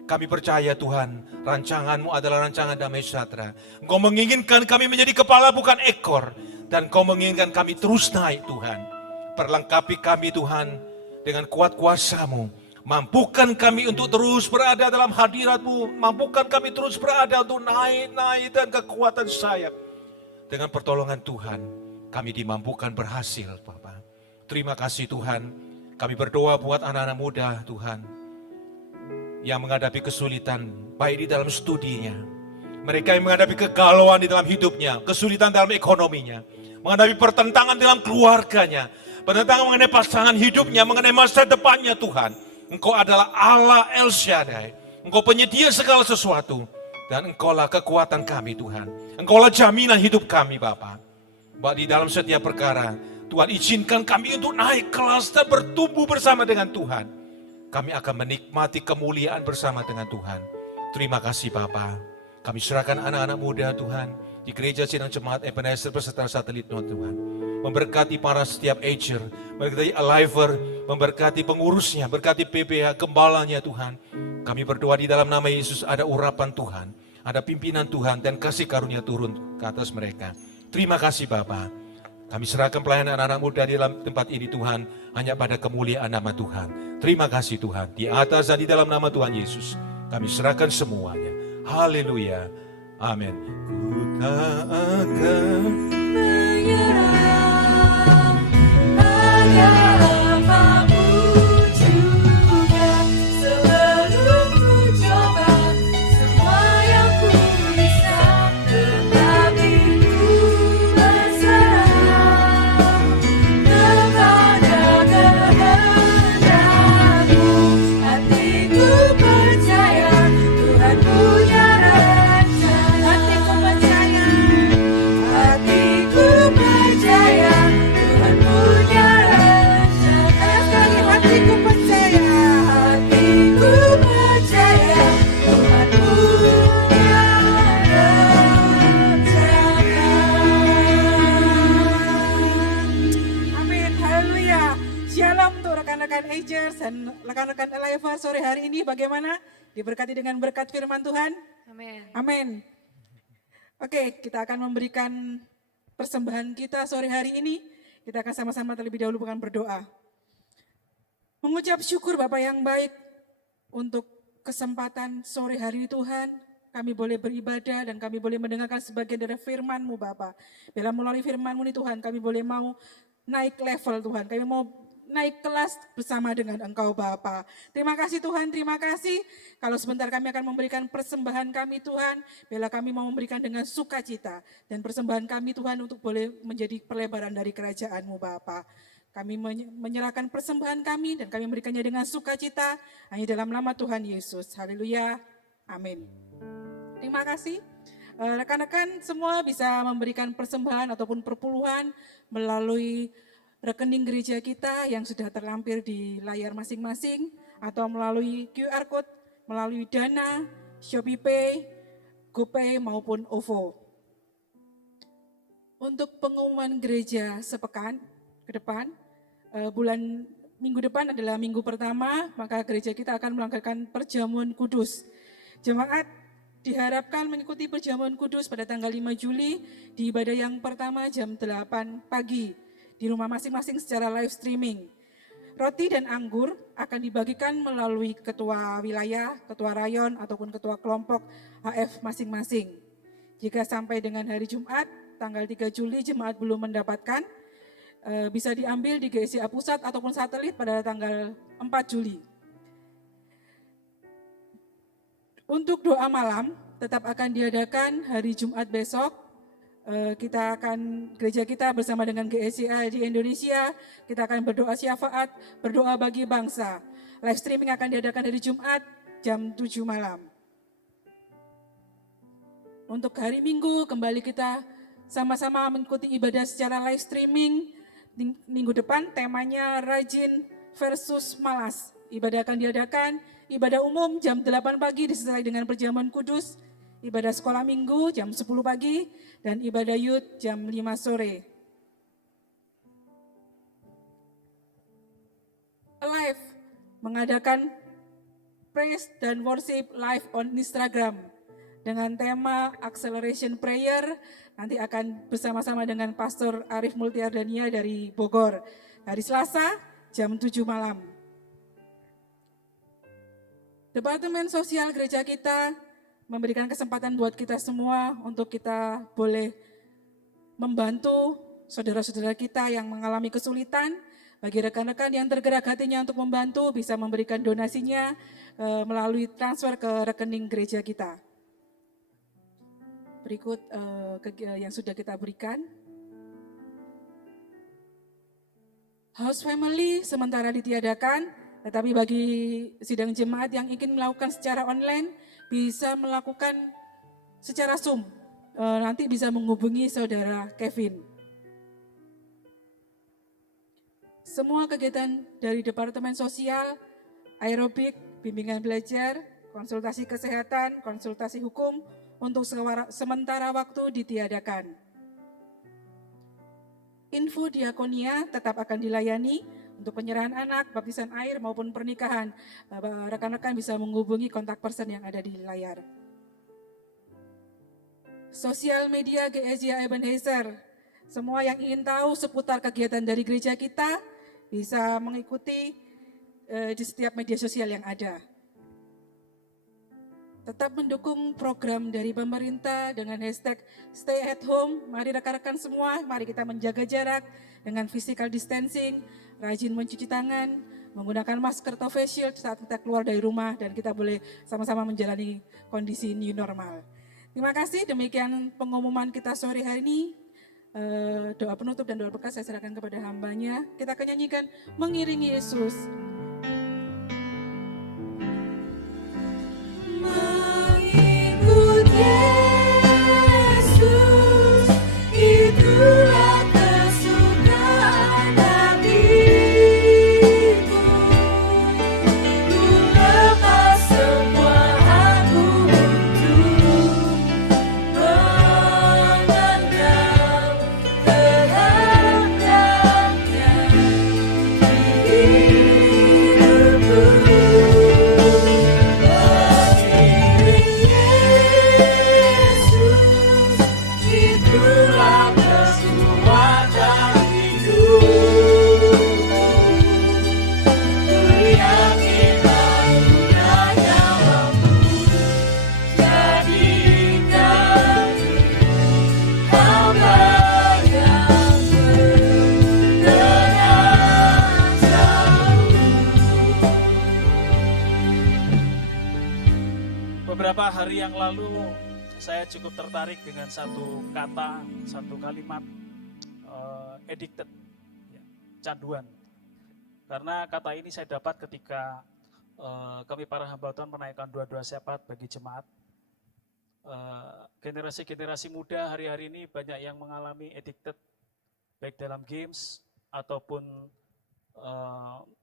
Kami percaya Tuhan, rancangan-Mu adalah rancangan damai sejahtera. Engkau menginginkan kami menjadi kepala bukan ekor. Dan Engkau menginginkan kami terus naik Tuhan. Perlengkapi kami Tuhan dengan kuat kuasa-Mu. Mampukan kami untuk terus berada dalam hadirat-Mu. Mampukan kami terus berada untuk naik dan kekuatan sayap. Dengan pertolongan Tuhan, kami dimampukan berhasil Bapa. Terima kasih Tuhan. Kami berdoa buat anak-anak muda Tuhan. Yang menghadapi kesulitan baik di dalam studinya. Mereka yang menghadapi kegalauan di dalam hidupnya. Kesulitan dalam ekonominya. Menghadapi pertentangan dalam keluarganya. Pertentangan mengenai pasangan hidupnya. Mengenai masa depannya Tuhan. Engkau adalah Allah El Shaddai. Engkau penyedia segala sesuatu. Dan Engkaulah kekuatan kami Tuhan. Engkaulah jaminan hidup kami Bapa. Bahwa di dalam setiap perkara, Tuhan izinkan kami untuk naik kelas dan bertumbuh bersama dengan Tuhan. Kami akan menikmati kemuliaan bersama dengan Tuhan. Terima kasih Bapa. Kami serahkan anak-anak muda Tuhan. Di gereja sidang jemaat Ebenezer beserta satelit Tuhan. Memberkati para setiap ager, memberkati Aliver, memberkati pengurusnya, berkati PPH, gembalanya Tuhan. Kami berdoa di dalam nama Yesus ada urapan Tuhan. Ada pimpinan Tuhan dan kasih karunia turun ke atas mereka. Terima kasih Bapa. Kami serahkan pelayanan anak-anak muda di dalam tempat ini Tuhan. Hanya pada kemuliaan nama Tuhan. Terima kasih Tuhan. Di atas dan di dalam nama Tuhan Yesus. Kami serahkan semuanya. Haleluya. Amin. Ku tak akan menyerah pada apapun juga. Sebelum ku coba semua yang ku bisa, tetapi ku berserah kepada kehendak-Mu. Hatiku percaya Tuhan punya rencana. Hatiku percaya Tuhan punya rencana. Hatiku percaya Tuhan punya rencana. Amin, haleluya. Shalom untuk rekan-rekan Agers dan rekan-rekan Aliver sore hari ini bagaimana? Diberkati dengan berkat firman Tuhan? Amin. Amin. Oke, kita akan memberikan persembahan kita sore hari ini. Kita akan sama-sama terlebih dahulu bukan berdoa. Mengucap syukur Bapak yang baik untuk kesempatan sore hari ini Tuhan. Kami boleh beribadah dan kami boleh mendengarkan sebagian dari firman-Mu Bapak. Bila melalui firman-Mu nih Tuhan, kami boleh mau naik level Tuhan. Kami mau naik kelas bersama dengan Engkau Bapa. Terima kasih Tuhan, terima kasih. Kalau sebentar kami akan memberikan persembahan kami Tuhan, bila kami mau memberikan dengan sukacita. Dan persembahan kami Tuhan untuk boleh menjadi perlebaran dari kerajaan-Mu Bapa. Kami menyerahkan persembahan kami dan kami memberikannya dengan sukacita hanya dalam nama Tuhan Yesus. Haleluya, amin. Terima kasih. Rekan-rekan semua bisa memberikan persembahan ataupun perpuluhan melalui rekening gereja kita yang sudah terlampir di layar masing-masing atau melalui QR Code, melalui Dana, ShopeePay, GoPay maupun OVO. Untuk pengumuman gereja sepekan ke depan, minggu depan adalah minggu pertama, maka gereja kita akan melakukan perjamuan kudus. Jemaat diharapkan mengikuti perjamuan kudus pada tanggal 5 Juli di ibadah yang pertama jam 8 pagi di rumah masing-masing secara live streaming. Roti dan anggur akan dibagikan melalui ketua wilayah, ketua rayon, ataupun ketua kelompok HF masing-masing. Jika sampai dengan hari Jumat, tanggal 3 Juli jemaat belum mendapatkan, bisa diambil di GSIA Pusat ataupun satelit pada tanggal 4 Juli. Untuk doa malam tetap akan diadakan hari Jumat besok. Gereja kita bersama dengan GSIA di Indonesia, kita akan berdoa syafaat, berdoa bagi bangsa. Live streaming akan diadakan hari Jumat jam 7 malam. Untuk hari Minggu kembali kita sama-sama mengikuti ibadah secara live streaming. Minggu depan temanya rajin versus malas. Ibadah akan diadakan, ibadah umum jam 8 pagi disertai dengan perjamuan kudus, ibadah sekolah minggu jam 10 pagi, dan ibadah youth jam 5 sore. Alive mengadakan praise dan worship live on Instagram dengan tema Acceleration Prayer. Nanti akan bersama-sama dengan Pastor Arif Multiardania dari Bogor. Hari Selasa jam 7 malam. Departemen Sosial gereja kita memberikan kesempatan buat kita semua untuk kita boleh membantu saudara-saudara kita yang mengalami kesulitan. Bagi rekan-rekan yang tergerak hatinya untuk membantu, bisa memberikan donasinya melalui transfer ke rekening gereja kita. Berikut yang sudah kita berikan. House Family sementara ditiadakan, tetapi bagi sidang jemaat yang ingin melakukan secara online, bisa melakukan secara Zoom. Nanti bisa menghubungi saudara Kevin. Semua kegiatan dari Departemen Sosial, aerobik, bimbingan belajar, konsultasi kesehatan, konsultasi hukum, untuk sementara waktu ditiadakan. Info diakonia tetap akan dilayani untuk penyerahan anak, baptisan air maupun pernikahan. Rekan-rekan bisa menghubungi kontak person yang ada di layar. Sosial media GSJ Ebenezer. Semua yang ingin tahu seputar kegiatan dari gereja kita bisa mengikuti di setiap media sosial yang ada. Tetap mendukung program dari pemerintah dengan hashtag Stay at Home. Mari rekan-rekan semua, mari kita menjaga jarak dengan physical distancing, rajin mencuci tangan, menggunakan masker atau face shield saat kita keluar dari rumah, dan kita boleh sama-sama menjalani kondisi new normal. Terima kasih, demikian pengumuman kita sore hari ini. Doa penutup dan doa berkat saya serahkan kepada hambanya. Kita akan nyanyikan Mengiringi Yesus. Mengikut Yesus, itulah kesukaan hatiku. Ku lepas semua aku untuk mengenal kehendaknya di hidupku. Itulah kekuatan hidup. Ku yakin anugerahnya mampu jadikan hamba yang berkenan jauh. Beberapa hari yang lalu saya cukup tertarik dengan satu kata, satu kalimat, addicted, ya, canduan. Karena kata ini saya dapat ketika kami para hamba Tuhan menaikkan doa-doa syafaat bagi jemaat. Generasi-generasi muda hari-hari ini banyak yang mengalami addicted, baik dalam games ataupun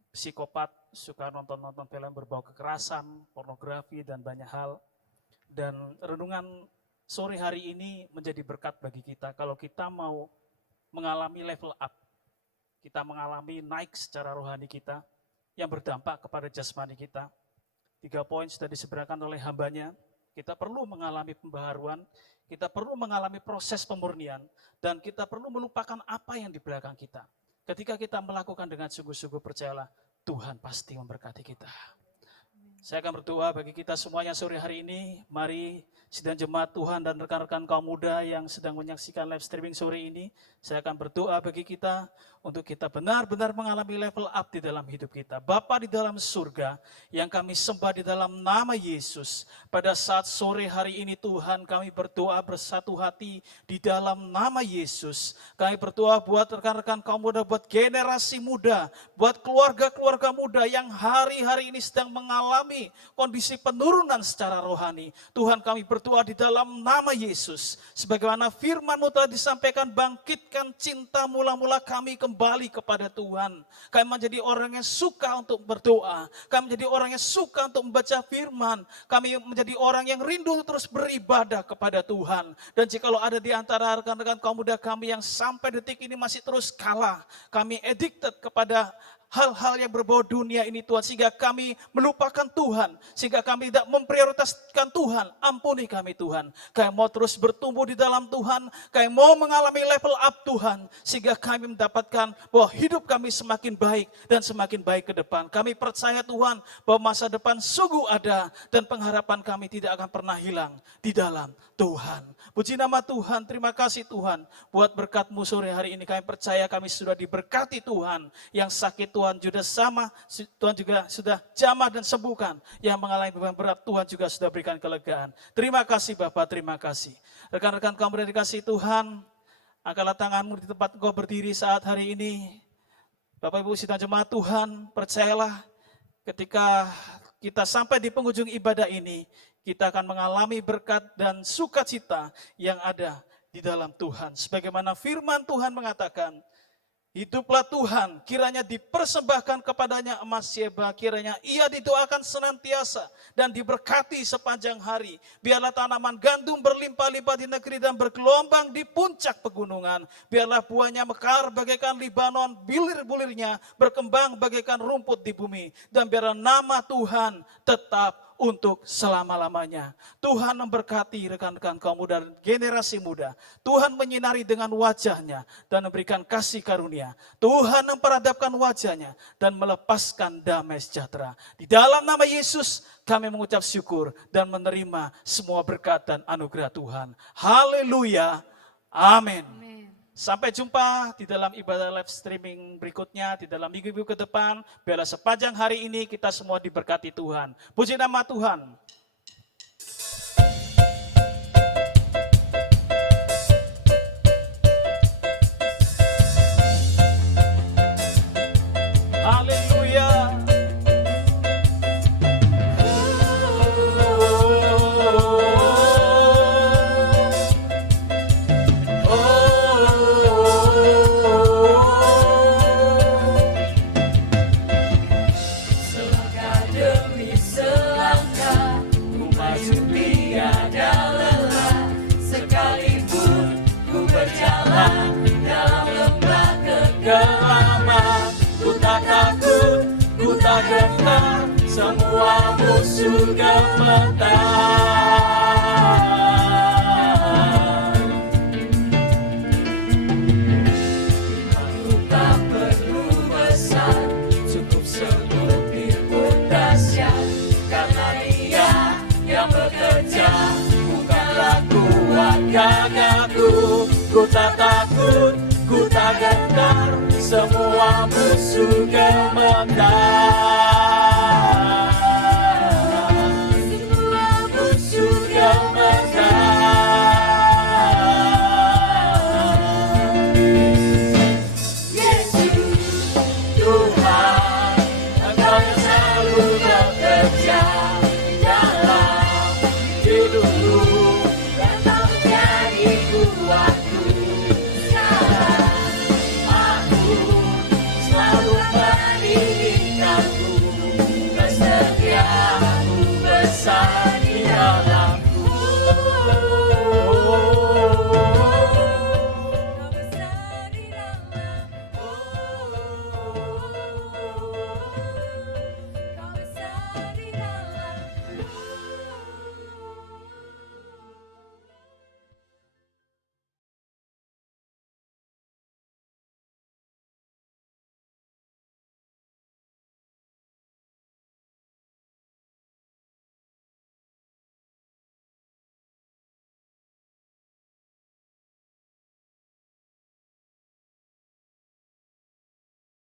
psikopat, suka nonton-nonton film berbau kekerasan, pornografi, dan banyak hal. Dan renungan sore hari ini menjadi berkat bagi kita kalau kita mau mengalami level up, kita mengalami naik secara rohani kita yang berdampak kepada jasmani kita. 3 poin sudah disebutkan oleh hambanya. Kita perlu mengalami pembaharuan, kita perlu mengalami proses pemurnian, dan kita perlu melupakan apa yang di belakang kita. Ketika kita melakukan dengan sungguh-sungguh, percayalah Tuhan pasti memberkati kita. Saya akan berdoa bagi kita semuanya sore hari ini. Mari sidang jemaat Tuhan dan rekan-rekan kaum muda yang sedang menyaksikan live streaming sore ini. Saya akan berdoa bagi kita untuk kita benar-benar mengalami level up di dalam hidup kita. Bapa di dalam surga yang kami sembah di dalam nama Yesus. Pada saat sore hari ini Tuhan, kami berdoa bersatu hati di dalam nama Yesus. Kami berdoa buat rekan-rekan kaum muda, buat generasi muda, buat keluarga-keluarga muda yang hari-hari ini sedang mengalami kondisi penurunan secara rohani. Tuhan, kami berdoa di dalam nama Yesus. Sebagaimana firman-Mu telah disampaikan, bangkitkan cinta mula-mula kami kembali kepada Tuhan. Kami menjadi orang yang suka untuk berdoa. Kami menjadi orang yang suka untuk membaca firman. Kami menjadi orang yang rindu untuk terus beribadah kepada Tuhan. Dan jikalau ada di antara rekan-rekan kaum muda kami yang sampai detik ini masih terus kalah, kami addicted kepada hal-hal yang berbau dunia ini Tuhan, sehingga kami melupakan Tuhan, sehingga kami tidak memprioritaskan Tuhan. Ampuni kami Tuhan, kami mau terus bertumbuh di dalam Tuhan, kami mau mengalami level up Tuhan, sehingga kami mendapatkan bahwa hidup kami semakin baik dan semakin baik ke depan. Kami percaya Tuhan bahwa masa depan sungguh ada dan pengharapan kami tidak akan pernah hilang di dalam Tuhan. Puji nama Tuhan, terima kasih Tuhan buat berkat-Mu sore hari ini. Kami percaya kami sudah diberkati Tuhan. Yang sakit Tuhan juga sama, Tuhan juga sudah jamah dan sembuhkan. Yang mengalami beban berat Tuhan juga sudah berikan kelegaan. Terima kasih Bapak, terima kasih. Rekan-rekan kamu yang dikasihi Tuhan, angkatlah tanganmu di tempat engkau berdiri saat hari ini. Bapak Ibu sidang jemaat Tuhan, percayalah ketika kita sampai di penghujung ibadah ini, kita akan mengalami berkat dan sukacita yang ada di dalam Tuhan. Sebagaimana firman Tuhan mengatakan, hiduplah Tuhan, kiranya dipersembahkan kepadanya emas Sheba, kiranya ia didoakan senantiasa dan diberkati sepanjang hari. Biarlah tanaman gandum berlimpah-limpah di negeri dan bergelombang di puncak pegunungan. Biarlah buahnya mekar bagaikan Libanon, bulir-bulirnya berkembang bagaikan rumput di bumi. Dan biarlah nama Tuhan tetap untuk selama-lamanya. Tuhan memberkati rekan-rekan kaum muda dan generasi muda. Tuhan menyinari dengan wajahnya dan memberikan kasih karunia. Tuhan memperadabkan wajahnya dan melepaskan damai sejahtera. Di dalam nama Yesus kami mengucap syukur dan menerima semua berkat dan anugerah Tuhan. Haleluya. Amin. Sampai jumpa di dalam ibadah live streaming berikutnya, di dalam minggu-minggu ke depan. Biarlah sepanjang hari ini kita semua diberkati Tuhan. Puji nama Tuhan. Haleluya. Selangkah demi selangkah ku maju tiada lelah. Sekalipun ku berjalan dalam lembah kegelapan, ku tak takut, ku tak gentar, semua musuh gemetar. Imanku tak perlu besar, cukup sebutir pun dahsyat. Karena Dia yang bekerja, bukanlah kuat gagahku. Ku tak takut, ku tak gentar, semua musuh gemetar. Semua musuh gemetar.